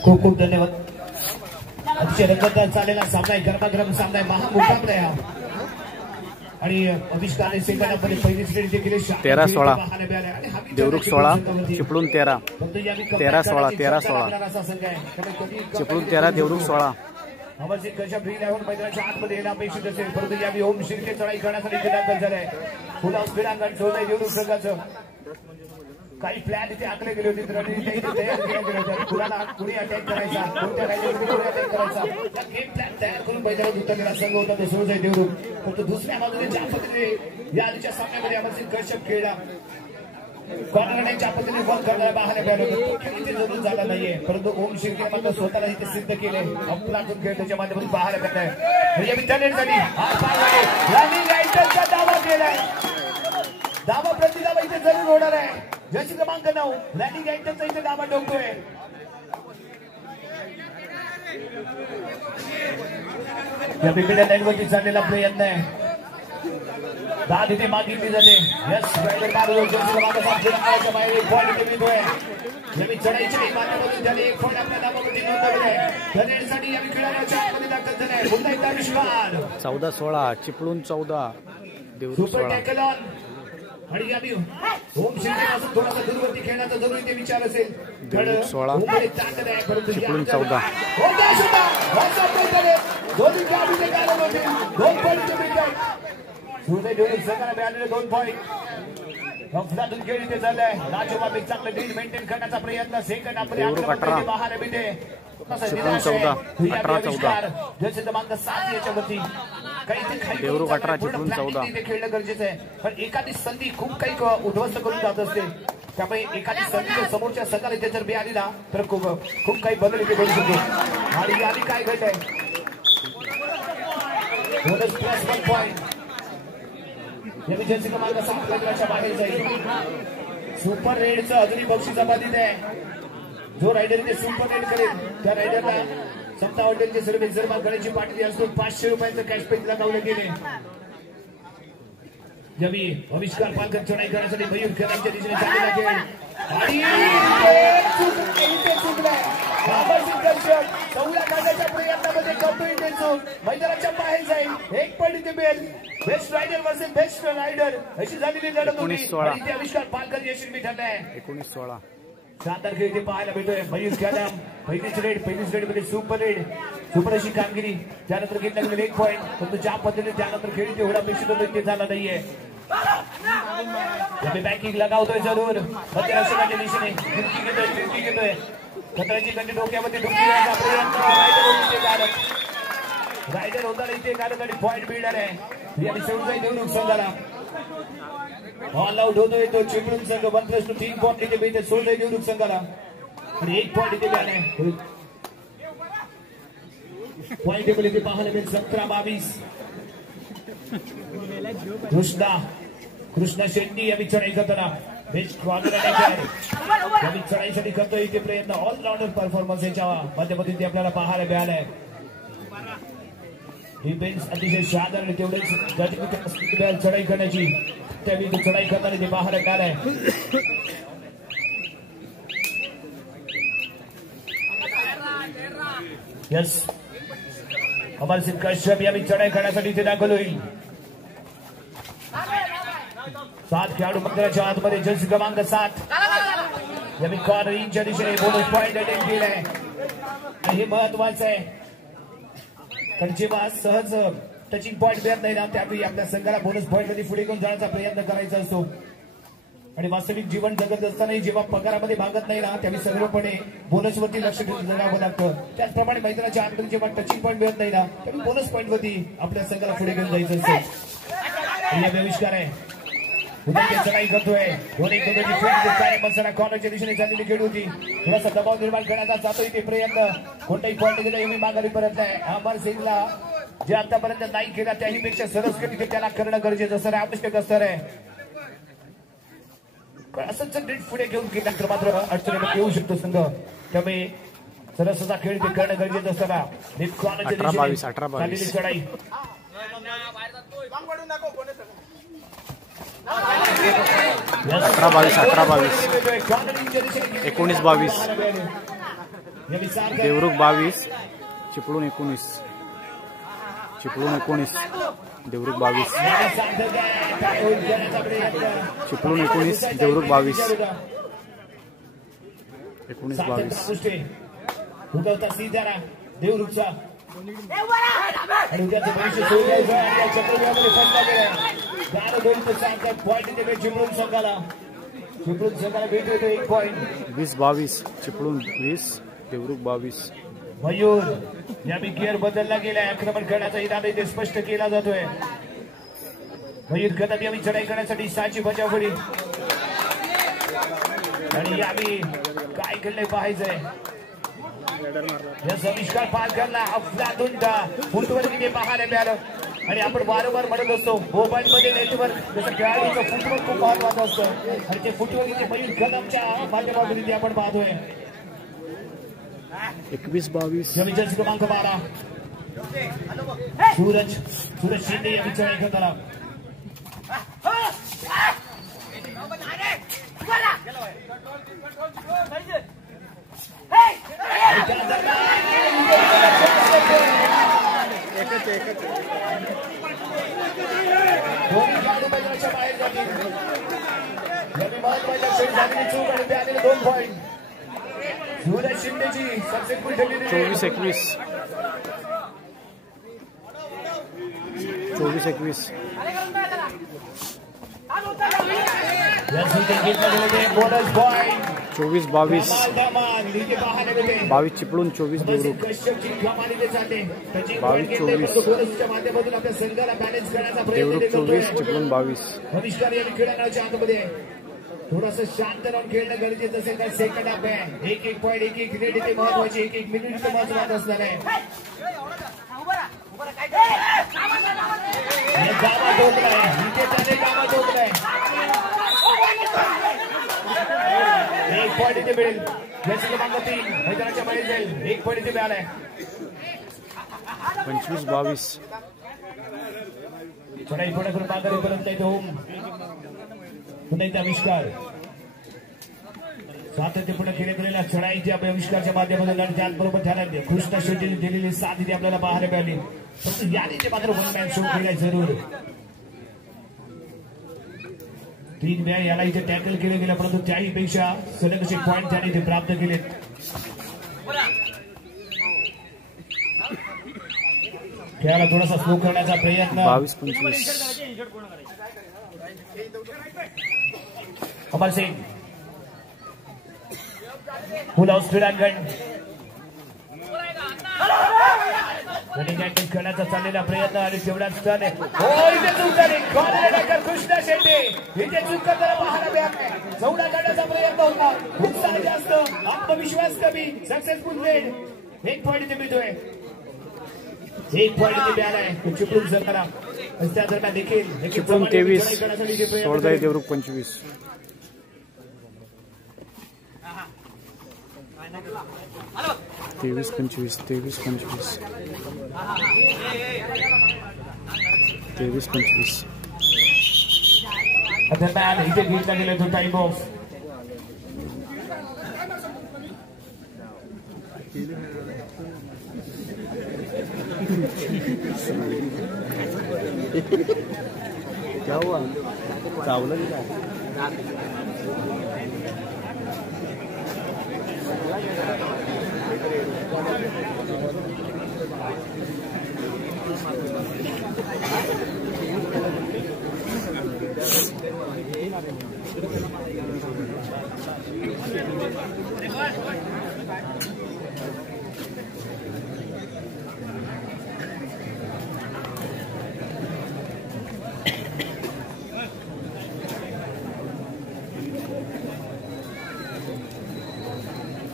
खूप खूप धन्यवाद. अतिशय रंगतदार चाललेला सामना आहे. गरमागरम सामना आहे. महामुकाबला आहे आणि अविष्कार सेकंदामध्ये पहिली श्रेणी देखील 13-16 देवरुख 16 चिपळूण 13 13-16 चिपळूण 13 देवरुख 16. अमरसिंग कश्यप ड्रील आहे मैदानाच्या आतमध्ये येणं अपेक्षित असेल परंतु यावेळी ओम शिर्के चढाई करण्यासाठी इथे दाखल झालाय. पुन्हा क्रीडांगण शोध आहे देवरुख संघाचं. काही प्लॅन इथे आखले गेले होते रणनीती तयार केल्या गेल्या होत्या. कुणी अटॅक करायचा कोणत्या राज्यामध्ये कुणी अटॅक करायचा या गेम प्लॅन तयार करून मैदानात उतरलेला संघ होता तो सोज आहे देवरुख. परंतु दुसऱ्या बाजूने ज्या पद्धतीने या आधीच्या सामन्यामध्ये अमरसिंग कश्यप खेळला कॉर्नर ज्या पद्धतीने वर करणारा पाहायला मिळाला तो खेळ इथे जरूर झाला नाहीये. परंतु ओम शिर्के मात्र स्वतःला इथे सिद्ध केले. अफलातून खेळ त्याच्या माध्यमातून पाहायला मिळत आहे. दावा केलाय. दावा प्रतिदावा इथे जरूर होणार आहे. जशी क्रमांक 9 रॅलिंग अँटरचा इथे दावा ठोकतोय. या बिबिडा लाईनवरती चाललेला प्रयत्न आहे. दाद इथे मागितली जाते. यस रायडर मारून जशी क्रमांक 7 क्रमांकाच्या बाहेर एक पॉईंट इथे मिळतोय. यावेळी चढाईच्या माध्यमातून त्याने एक पॉईंट आपल्या दाबामध्ये नोंदवले आहे. धनेसाठी यावेळी खेळाडूच्या आतमध्ये दाखल झाले. पुन्हा एकदा आविष्कार 14-16 चिपळूण 14 देवरुख 16 आणि यावी ओम शिर्केपासून थोडासा दूरवरती खेळण्याचा जरूर इथे विचार असेल. देवरुख 16 चिपळूण 14 दोन्ही गाडीचे कारण होते. 2 पॉईंटचे विकेट सुरते देवरुख संघाला मिळालेले 2 पॉईंट. अफलातून खेळ इथे चाललाय. राजोबाबी चांगलं लीड मेंटेन करण्याचा प्रयत्न. सेकंड आपले बाहेर मिळते. चिपळूण 14 18-14 जसे क्रमांक 7 याच्यावरती देवरुख 18 चिपळूण 14 खेळणं गरजेचं आहे. पण एखादी संधी खूप काही उद्ध्वस्त करून जात असते. त्यामुळे एखादी संधी समोरच्या संघाला इथे जर मिळाली ना तर खूप काही बदल इथे करू शकतो. आणि यादी काय घट आहे +1 पॉईंट. जर्सी क्रमांक 7 लग्नाच्या बाहेर जाईल. सुपर रेडचं अजूनही बक्षीस अबाधित आहे. जो रायडर इथे सुपर रेड करेल त्या रायडरला समता हॉटेलचे सर्व जरमा गळ्याची पाटली असतो 500 रुपयाचं कॅश पैसे लगावले गेले. जमी आविष्कार पालकर चढाई करण्यासाठी मयूर खेळांच्या दिशेने चाललेला खेळ आणि चुकलाय. करण्याच्या प्रयत्नामध्ये कंप्लीट मैदानाच्या बाहेर जाईल. 1 पॉईंट इथे मिळेल. Best raider versus best raider अशी झालेली लढत होती. इथे आविष्कार पालकर यशस्वी ठरलाय. 19-16 शानदार खेळ इथे पाहायला मिळतोय. मयूर कदम पहिलीच रेड मध्ये सुपर अशी कामगिरी. त्यानंतर घेतला गेलेला 1 पॉईंट. परंतु ज्या पद्धतीने त्यानंतर खेळ इथे एवढा अपेक्षित होतो ते झाला नाहीये. बॅकिंग लगावतोय जरूर मध्यरक्षकाच्या दिशेने. फिरकी घेतोय खतराची गंडी डोक्यामध्ये डुबकी रायडर होता इथे गाडत आणि पॉईंट बिल्डर आहे. आणि शेवटचा देऊन संघाला ऑल आउट होतोय तो चिपळूण संघ. 1+2 पॉईंट इथे मिळते सोडलंय देऊन संघाला आणि 1 पॉईंट इथे मिळालाय. पॉईंट टेबल इथे पाहायला मिळेल 17-22. कृष्णा शेट्टी यांनी चढाई करताना बेस्ट यांनी चढाईसाठी करतोय इथे प्रयत्न. ऑलराऊंडर परफॉर्मन्स याच्या माध्यमातून ते आपल्याला पाहायला मिळालंय. डिफेन्स अतिशय शानदार तेवढेच चढाई करण्याची त्यावेळी तो चढाई करताना ते पाहायला मिळालंय. यस अमरसिंग कश्यप यांनी चढाई करण्यासाठी इथे दाखल होईल. 7 खेळाडू मंदिराच्या आतमध्ये जर्सी क्रमांक 7 यांनी कॉर्नर इंच्या दिशेने बोनस पॉईंट अटेम्प्ट केलाय. हे महत्वाचं आहे कारण जेव्हा सहज टचिंग पॉईंट मिळत नाही ना त्यावेळी आपल्या संघाला बोनस पॉईंट मध्ये पुढे घेऊन जाण्याचा प्रयत्न करायचा असतो. आणि वास्तविक जीवन जगत असतानाही जेव्हा पगारामध्ये भागत नाही ना त्यावेळी सर्वपणे बोनसवरती लक्ष देऊन जगावं लागतं. त्याचप्रमाणे मैदानाच्या आतमध्ये जेव्हा टचिंग पॉईंट मिळत नाही ना त्यावेळी बोनस पॉईंट वरती आपल्या संघाला पुढे घेऊन जायचं असतं. आविष्कार आहे उद्या चढाई करतोय. दोन्ही कॉर्नरच्या दिशेने झालेली खेळ होती. थोडासा दबाव निर्माण करण्याचा जातोय ते प्रयत्न. कोणताही पॉईंट गेला माघारी परत आहे. अमर सिंगला जे आतापर्यंत नाही केला त्याही पेक्षा सरस तिथे त्याला करणं गरजेचं असतं आवश्यक असतं आहे. असंच नीट पुढे घेऊन गेल्यानंतर मात्र अडचणीमध्ये येऊ शकतो संघ. त्यामुळे सरस असा खेळ ते करणं गरजेचं असताना नीट कॉर्नरच्या दिशेने झालेली चढाई 18-22 19-22 देवरुख 22 चिपळूण 19 देवरुख 22 चिपळूण 19 देवरुख 22 19-22 देवरुखचा आणि उद्याचं भविष्य चक्रव्यूहामध्ये फसला गेलाय. 12-2 पॉईंट इथे चिपळूण संघाला भेट होतो 1 पॉईंट. 20-22 चिपळूण 20 देवरुख 22. मयूर यावेळी गिअर बदलला गेलाय. आक्रमण करण्याचा इरादा इथे स्पष्ट केला जातोय. मयूर कदम यावेळी चढाई करण्यासाठी 6ची बचावफळी आणि यावेळी काय घडलंय पाहायचंय. आविष्कार पालकरला अफलातून फुटवर्क इथे पाहायला मिळालं. आणि आपण वारंवार म्हणत असतो मोबाईल मध्ये नेटवर्क जसं खेळाडूचं फुटवर्क खूप महत्वाचं असतं आणि ते फुटवर्क इथे मयूर कदमच्या माध्यमातून इथे आपण पाहतोय. 21-22 जर्सी क्रमांक 12 सूरज शिंदे यांनी चढाई करताना दोन्ही खेळाडू मैदानाच्या बाहेर जातील. महत्वाच्या खेळी झालेली चूक आणि ते आलेले 2 पॉईंट. सूरज शिंदेची सक्सेसफुल ठरलेली 24-21 24-21 बोनस पॉईंट 24-22 22 चिपळूण 24 देवरुख 22-24 देवरुख 24 चिपळूण 22. आविष्कार यांनी खेळण्याच्या आतमध्ये थोडंसं शांत राहून खेळणं गरजेचं असेल. काय सेकंड हाफ आहे. 1-1 पॉईंट 1-1 मिनिट इथे महत्वाची 1-1 मिनिट इथे महत्वाचं असणार आहे. कामात होत नाही इथे त्याने कामात होत नाही. 1 पॉईंट इथे मिळेल. जर्सी क्रमांक 3 मैदानाच्या बाहेर जाईल. 1 पॉईंट इथे मिळालाय. 25-22. चढाई पुढे करून माघारी परत येतो पुन्हा एकदा आविष्कार सातत्यपूर्ण केले गेलेल्या चढाईच्या आविष्कारच्या माध्यमातून त्याचबरोबर त्याला कृष्ण शेट्टीने दिलेली साथ इथे आपल्याला पाहायला मिळाली. फक्त यादीचे मात्र वन मॅन शो केलाय जरूर. 3 वेळा याला इथे टॅकल केले गेले परंतु त्याही पेक्षा सलग असे पॉईंट त्याने इथे प्राप्त केले. खेळाला थोडासा स्लो करण्याचा प्रयत्न. 22-25. अमर सिंग फुल हाऊस क्रीडांगण करण्याचा चाललेला प्रयत्न आणि तेवढ्याच कृष्णा शेट्टी इथे चूक करताना पाहायला मिळाला. चौडा काढण्याचा प्रयत्न होता. उत्साह जास्त आत्मविश्वास कमी. सक्सेसफुल रेड 1 पॉईंट इथे मिळतोय. 1 पॉईंट इथे मिळालाय चिपळूण संघाला. त्या दरम्यान देखील चिपळूण 23 सोळजाई देवरुख 25. 23-25. 23-25. 23-25. दरम्यान इथे घेतला गेला तो टाइम ऑफ. क्या हुआ चावलं की काय?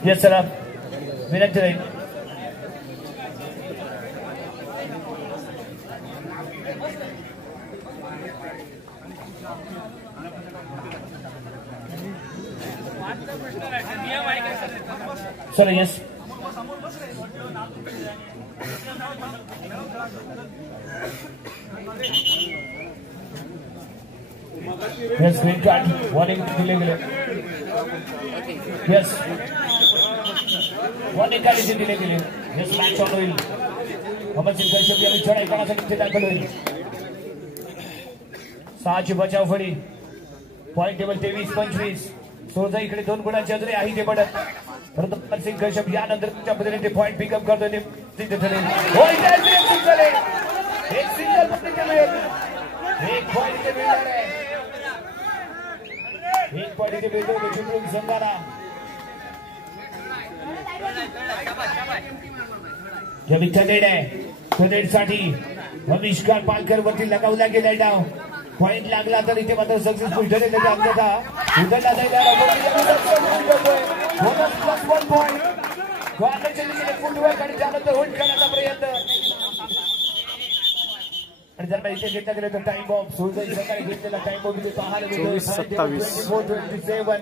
Yes, sir. विनंती राहील. Sir yes yes green card warning दिले गेले. yes warning card इथे दिले गेले. yes मॅच ऑन होईल. अमर सिंग कश्यप यांनी चढाई करण्यासाठी इथे दाखल होईल. 6ची बचाव फळी. Point table 23-25. सोळजा इकडे 2 गुणांची अजूनही आहे ते पडत परंतु अमर सिंग कश्यप यानंतर तुमच्या पद्धतीने ते पॉईंट पिकअप करतोय. ते ठरेल. एक सिंगल मिळेल. 1 पॉईंट इथे मिळणार आहे. 1 पॉईंट इथे मिळतो चिपळूण संघाला. विठ्ठल आहे साठी आविष्कार पालकर वरती लगावला गेलाय डाव. पॉईंट लागला तर इथे मात्र सक्सेसफुल ठरेल. अन्यथा उधळला जाईल. +1 पॉईंट फुटवर्क आणि त्यानंतर होल्ड करण्याचा प्रयत्न आणि जर इथे घेतला गेला तर टाइम ऑफ सोळजाई सकाळी घेतलेला टाइम ऑफ पाहायला 24-27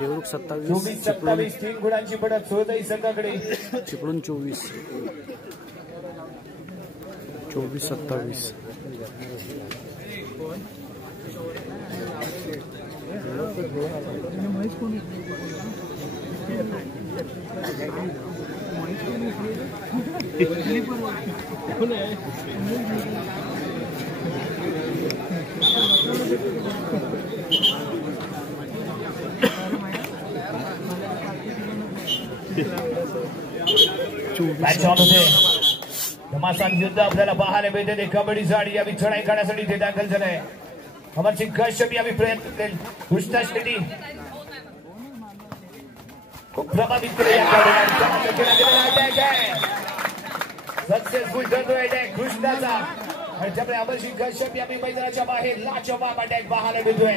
देवरुख 27 3 गुणांची पडत सोळजाई संघाकडे. चिपळूण 24-27 मॅच ऑन होते. घमासान युद्ध आपल्याला पाहायला मिळते. कबड्डी साडी यावी चढाई करण्यासाठी ते दाखल झालंय. अमर सिंग कश्यप यावी प्रयत्न करेल. कृष्णा शेट्टी खूप प्रभावित केले. सक्सेसफुल ठरतोय अटॅक कृष्णाचा आणि त्यामुळे अमर सिंग कश्यप यावी मैदानाच्या बाहेर लाजवाब अटॅक पाहायला मिळतोय.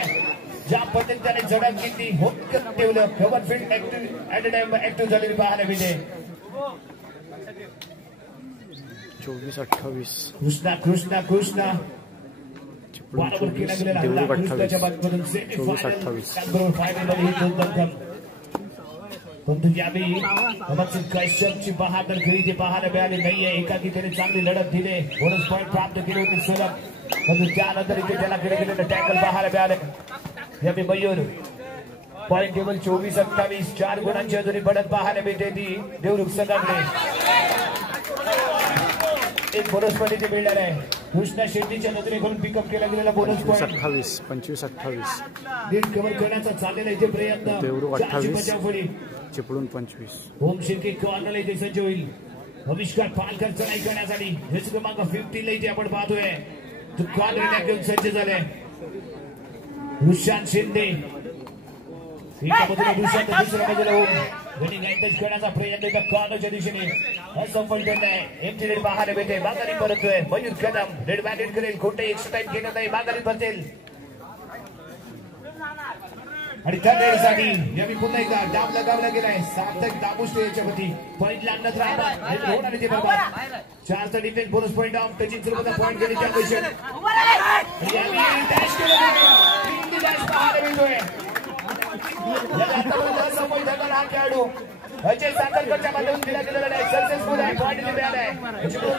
ज्या पद्धतीने त्याने झडप घेतली होत ठेवलं कव्हर फील्ड ऍक्टिव्ह झालेली पाहायला मिळते. 24-28 कृष्णा बरोबर केला गेलेला हल्ला कृष्णाच्या बाजूकडून 24-28 त्याचबरोबर फायनलमध्ये ही 2 दमदम परंतु यावेळी कैशवची बहादर खेळी ते पाहायला मिळाले नाहीये. एकाकीकडे चांगली लढत दिले, बोनस पॉईंट प्राप्त केले होते सोलम, परंतु त्यानंतर इथे त्याला कडे गेलेलं टॅकल पाहायला मिळाले. यावेळी मयूर पॉईंट टेबल 24-28, 4 गुणांची अजूनही बढ़त पाहायला मिळते ती देवरुख संघाकडे. एक बोनस पॉईंट इथे मिळणार आहे. कृष्णा शेट्टीच्या नजरेकडून पिकअप केला गेलेला बोनस पॉईंट 25-28 लीड कव्हर करण्याचा चाललेला इथे प्रयत्न. देवरुख 28, चिपळूण 25. होम शिर्के कॉर्नरला इथे सज्ज होईल. आविष्कार पालकर चढाई करण्यासाठी हेच क्रमांक 15 ला इथे आपण पाहतोय. तो कॉर्नरला घेऊन सज्ज झाले. रुशांत शिंदे एका बाजूला रुशांत, दुसऱ्या बाजूला होम गणी गायटच करण्याचा प्रयत्न एका कॉर्नरच्या दिशेने असफल ठरलाय. एमटी रेड पाहायला भेटे, माघारी परतोय मयूर कदम. रेड बॅट करेल, कोणते एक्स्ट्रा टाइम घेणार नाही, माघारी परतेल. आणि त्या रेडसाठी यावी पुन्हा एकदा डाब लगावला गेलाय. सार्थक दाबुष्टे याच्यावरती पॉईंट लागणार राहणार होणार ते बरोबर. 4चा defence bonus point of touching सुरू पॉईंट गेले त्या पोझिशन. डॅश केलं, डॅश पाहायला मिळतोय. आतापर्यंत झाला हा खेळाडू अजय साखरकरच्या माध्यमातून दिला गेलेला नाही. सक्सेसफुल आहे, पॉईंट मिळालाय. चिपळूण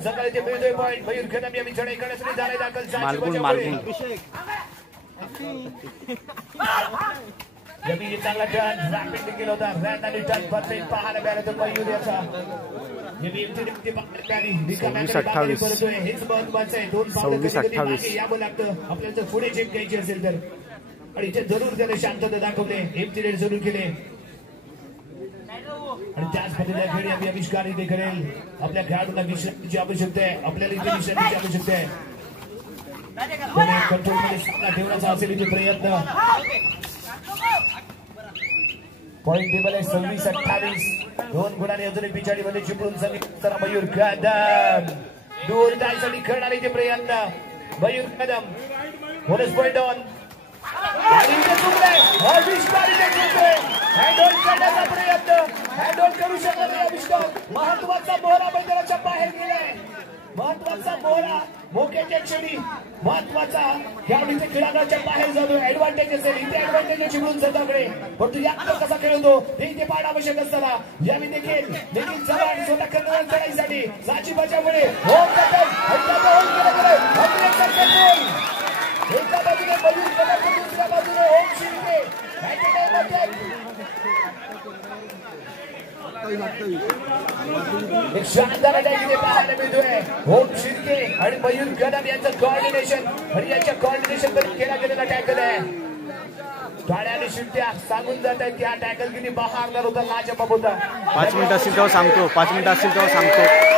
संघाला ते मिळतोय पॉईंट. मयूर कदम यावी चढाई करण्यासाठी झालाय दाखल. यावी चांगला टर्न रॅपिड केला होता. रॅन आणि टच परफेक्ट पाहायला मिळाला तर मयूर याचा. यावी इथे पाहायला मिळाली. परतोय हेच महत्वाचं आहे. 2 पावलं यावं लागतं आपल्याला जर पुढे चेक घ्यायची असेल तर. आणि इथे जरूर त्याने शांतता दाखवले, एमटी रेड जरूर केले. आणि त्याच पद्धतीने खेळी आम्ही आविष्कार इथे करेल. आपल्या खेळाडूंना विश्रांतीची आवश्यकता आहे, आपल्याला इथे विश्रांतीची आवश्यकता आहे. कंट्रोल मध्ये सामना ठेवण्याचा असेल इथे प्रयत्न. पॉईंट टेबल आहे 26-28, 2 गुणांनी अजूनही पिछाडीमध्ये चिपळूण संघ. मयूर कदम दूर जायसाठी खेळणारे इथे प्रयत्न. Mayur Kadam bonus point on. आविष्कार इथे चुकतोय. हँडहोल्ड करण्याचा प्रयत्न, हँडहोल्ड करू शकत नाही आविष्कार. महत्वाचा मोहरा मैदानाच्या बाहेर गेलाय. महत्वाचा मोहरा मोक्याच्या क्षणी महत्वाचा खेळाडू इथे खेळाडूच्या बाहेर जातो. ऍडव्हान्टेज असेल इथे, ऍडव्हान्टेज चिपळूण संघाकडे. पण तू यात कसा खेळतो ते इथे पाहणं आवश्यक असताना यावी देखील चव्हाण स्वतः करणार चढाईसाठी साची बचावकडे होम एका बाजूने मयूर कदम, दुसऱ्या बाजूने ओम शिर्के. एक शानदार अटॅक इथे पाहायला मिळतोय. ओम शिर्के आणि मयूर कदम यांचं कॉर्डिनेशन आणि यांच्या कॉर्डिनेशन मध्ये केला गेलेला टॅकल आहे. टाळ्या आणि शिट्ट्या सांगून जात आहेत की हा टॅकल किती बहारदार होता, लाजवाब होता. 5 मिनिटं असतील तेव्हा सांगतो, 5 मिनिटं असतील तेव्हा सांगतो.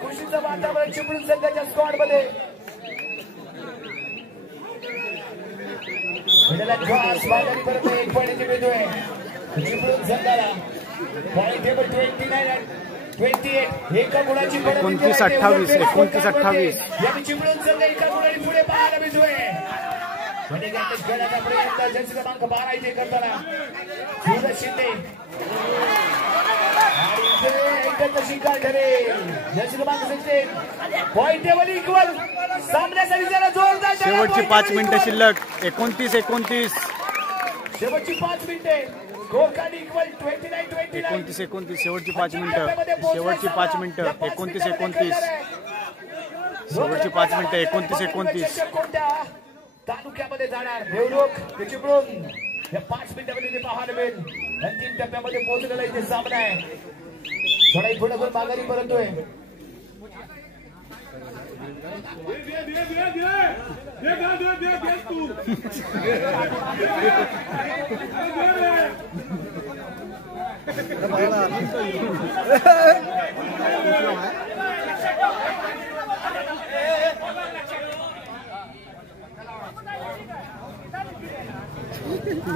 खुशीचं वातावरण चिपळूण संघाच्या स्क्वॉड मध्ये. एक पॉईंट मिळतोय चिपळूण संघाला. पॉईंट टेबल 29-28, एका गुणाची 29-28, 29-28. यावेळी चिपळूण संघ एका गुणाने पुढे पाहायला मिळतोय. खेळण्याचा प्रयत्न जर्सी क्रमांक 12 इथे करताना सूरज शिंदे. शिकार ठरेल जर्सी क्रमांक 16. पॉईंट टेबल इक्वल, सामन्यासाठी जरा जोरदार. शेवटची 5 मिनिटं शिल्लक. 29-29, शेवटची 5 मिनिटे. Score card equal 29-29. 29-29, शेवटची 5 मिनिटं. शेवटची 5 मिनिटं 29-29. शेवटची 5 मिनिटं 29-29. कोणत्या तालुक्यामध्ये जाणार देवरुख ते चिपळूण या 5 मिनिटांमध्ये ते पाहायला मिळेल. अंतिम टप्प्यामध्ये पोहोचलेला इथे सामना आहे. थोडा पुढे करून माघारी परतोय.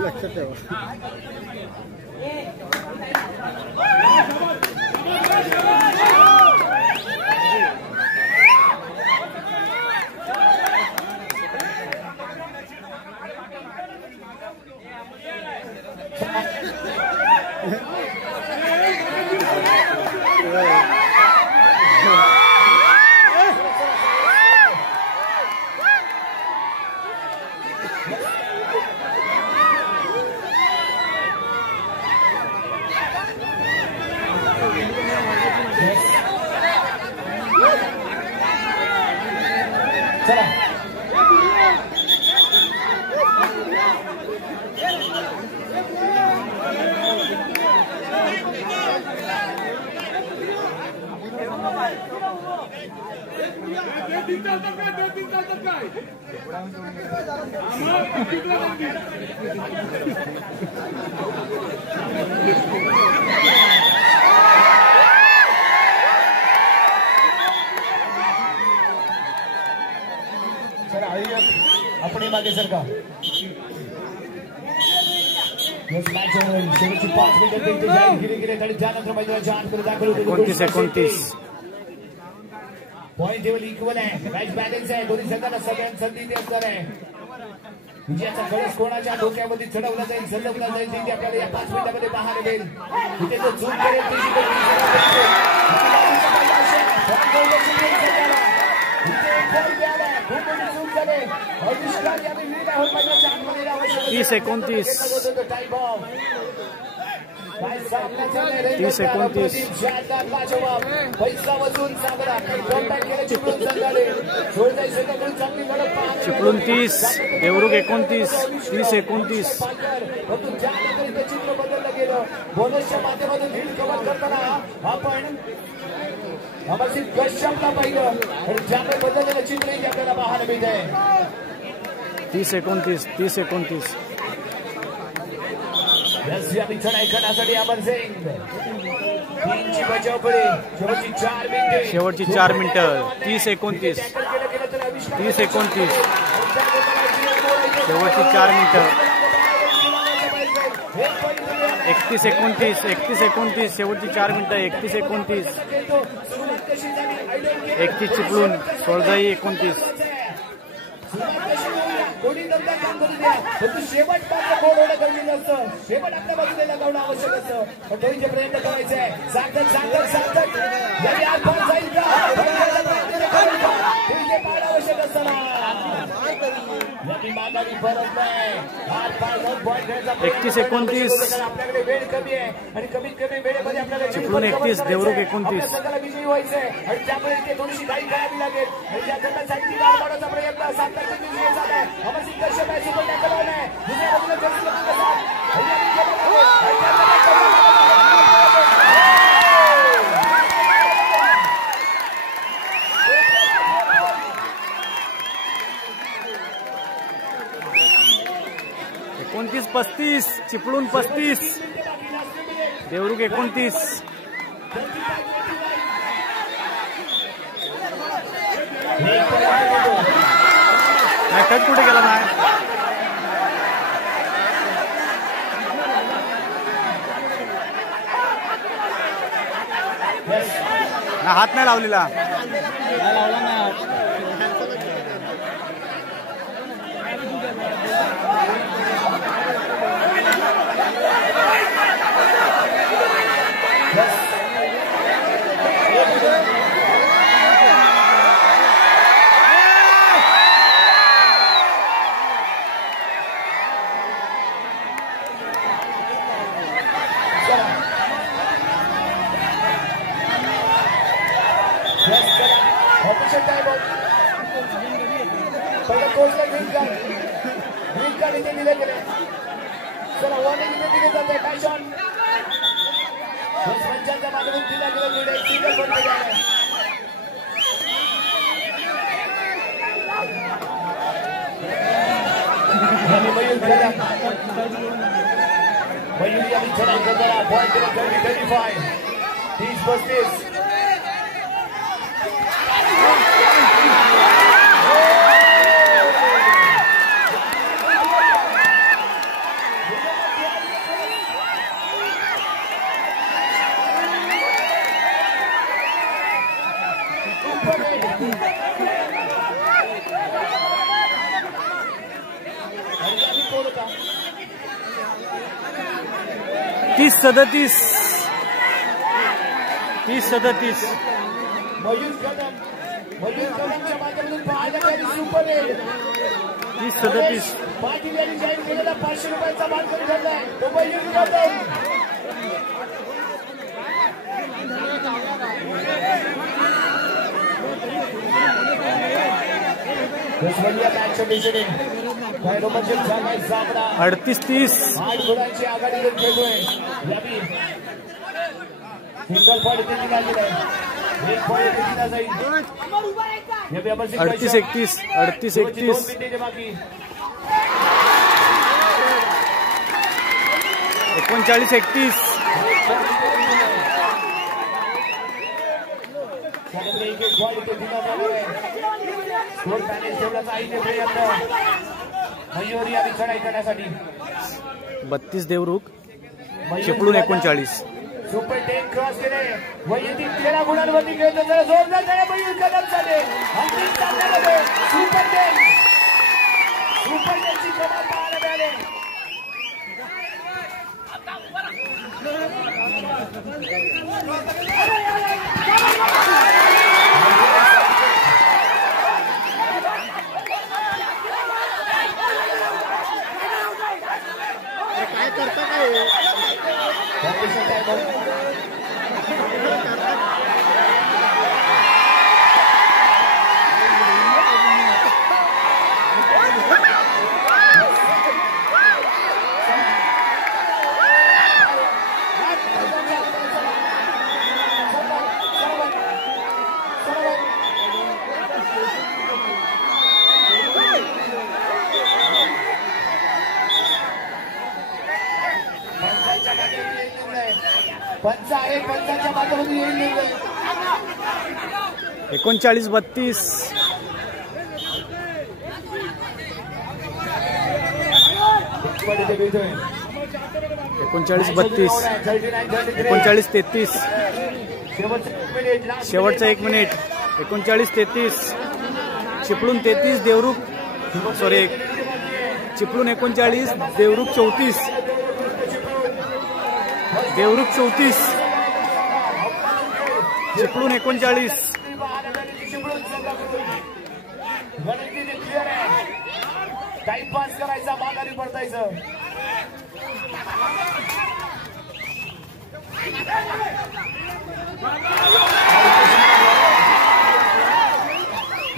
लक्षात ठेवा. चला अपनी मागे सरका शेवटची 5 मिनिटं जाहीर केली गेले आणि त्यानंतर मैदानाच्या आतमध्ये दाखल होते 29 पॉइंट टेबल इक्वल आहे मॅच बॅलन्स आहे दोन्ही संघांना सगळ्यांना संधी देत असणार आहे विजयाचा कळस कोणाच्या डोक्यामध्ये चढवला जाईल सलवला जाईल ते आपल्याला या 5 मिनिटांमध्ये पाहायला मिळेल तिथे जो झूम करेल ते 30-29 पैसा वसून साबरा चिपळूण संघाने चिपळूण 30 देवरुख 29 30-29 चित्र बदललं गेलं बोनसच्या माध्यमातून लीड कव्हर करताना आपण अमरसिंग कश्यपला पाहिलं आणि त्यामुळे बदललेलं चित्रही आपल्याला पाहायला मिळत आहे 30-29 अभी चढाई करण्यासाठी अमरसिंग तीनची बचावपडी शेवटची 4 मिनिटं 30-29 30-29 शेवटची 4 मिनिटं 31-29 शेवटची 4 मिनिटं 31-29 31 चिपळूण 29 कोणी दमदा काम करू द्या परंतु शेवट मात्र गोल होणं गरजेचं असतं शेवट आपल्या बाजूने लगावणं आवश्यक असतं पण तोही प्रयत्न करायचा आहे सार्थक यांनी आज बॉल जाईल का ते पाड आवश्यक असताना यांनी माघारी परत नाही हात पाय लावून बॉल खेळायचा 31-29 आपल्याकडे वेळ कमी आहे आणि कमीत कमी वेळेमध्ये आपल्याला चिपळूण 31 देवरुख 29 संघाला विजयी व्हायचं आहे आणि त्यामुळे ते थोडीशी घाई करावी लागेल आणि त्या गटासाठी गाड मारण्याचा प्रयत्न सार्थकचा विजय झाला आहे अमरसिंग कश्यप आहे सुपर टॅकल आहे दुसऱ्या बाजूला एकोणतीस 35 चिपळूण 35 देवरुख 29 टच कुठे गेला नाही हात नाही लावलेला पहिला कोचला ग्रीन कार्ड इथे दिले गेले चला वॉर्निंग इथे दिले जाते काय शॉट पंचांच्या माध्यमातून दिला गेला लीड सिंगल बनले जाणे मयूर यांनी चढाई करताना पॉईंट 30-35 30-35 30-37 मयूर कदमच्या माध्यमातून पाहायला गेली सुपर 30-37 पाटील यांनी जाहीर केलेला 500 रुपयाचा मानकरी ठरलाय तो मयूर कदम उस्मानिया मॅचच्या दिशेने काय रोमांचक झालाय सामना. 38-30. 8 गुणांची आघाडी घेऊन खेळतोय. यावी सिंगल पॉईंट इथे निघालेला आहे. एक पॉईंट इथे दिला जाईल. 38-31. 38-31. 2 मिनिटे बाकी. 39-31. एक पॉईंट इथे दिला जाणार आहे. स्कोर बॅलन्स ठेवण्याचा आईने प्रयत्न मयूर यावी चढाई करण्यासाठी. 32 देवरुख. चिपळूण 39. सुपर 10 क्रॉस केले. वैयक्तिक 13 गुणांवरती खेळतो. जरा जोरदार त्याला मयूर कदम झाले. अंतिम सामन्यामध्ये सुपर 10 ची कमाल पाहायला मिळाले. काय करता काय पंच आहे. पंचाच्या माध्यमातून येईल निर्णय. 39-32. 39-32. 39-33. शेवटचा 1 minute. 39-33. Chiplun 33 Devrukh sorry Chiplun 39 Devrukh 34. Devrukh 34 Chiplun 39. Timepass करायचा माघारी पडतायचं.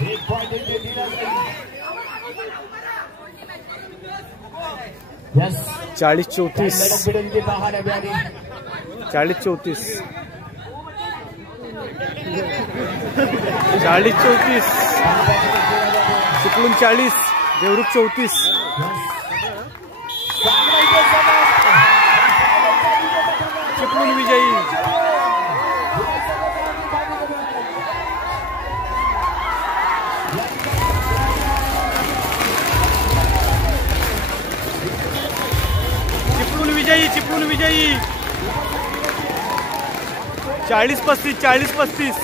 एक पॉइंट इथे दिला जाईल. 40-34. 40-34. 40-34. चिपळूण 40 देवरुख 34. चिपळूण विजयी. चिपळूण विजयी. 40-35. 40-35.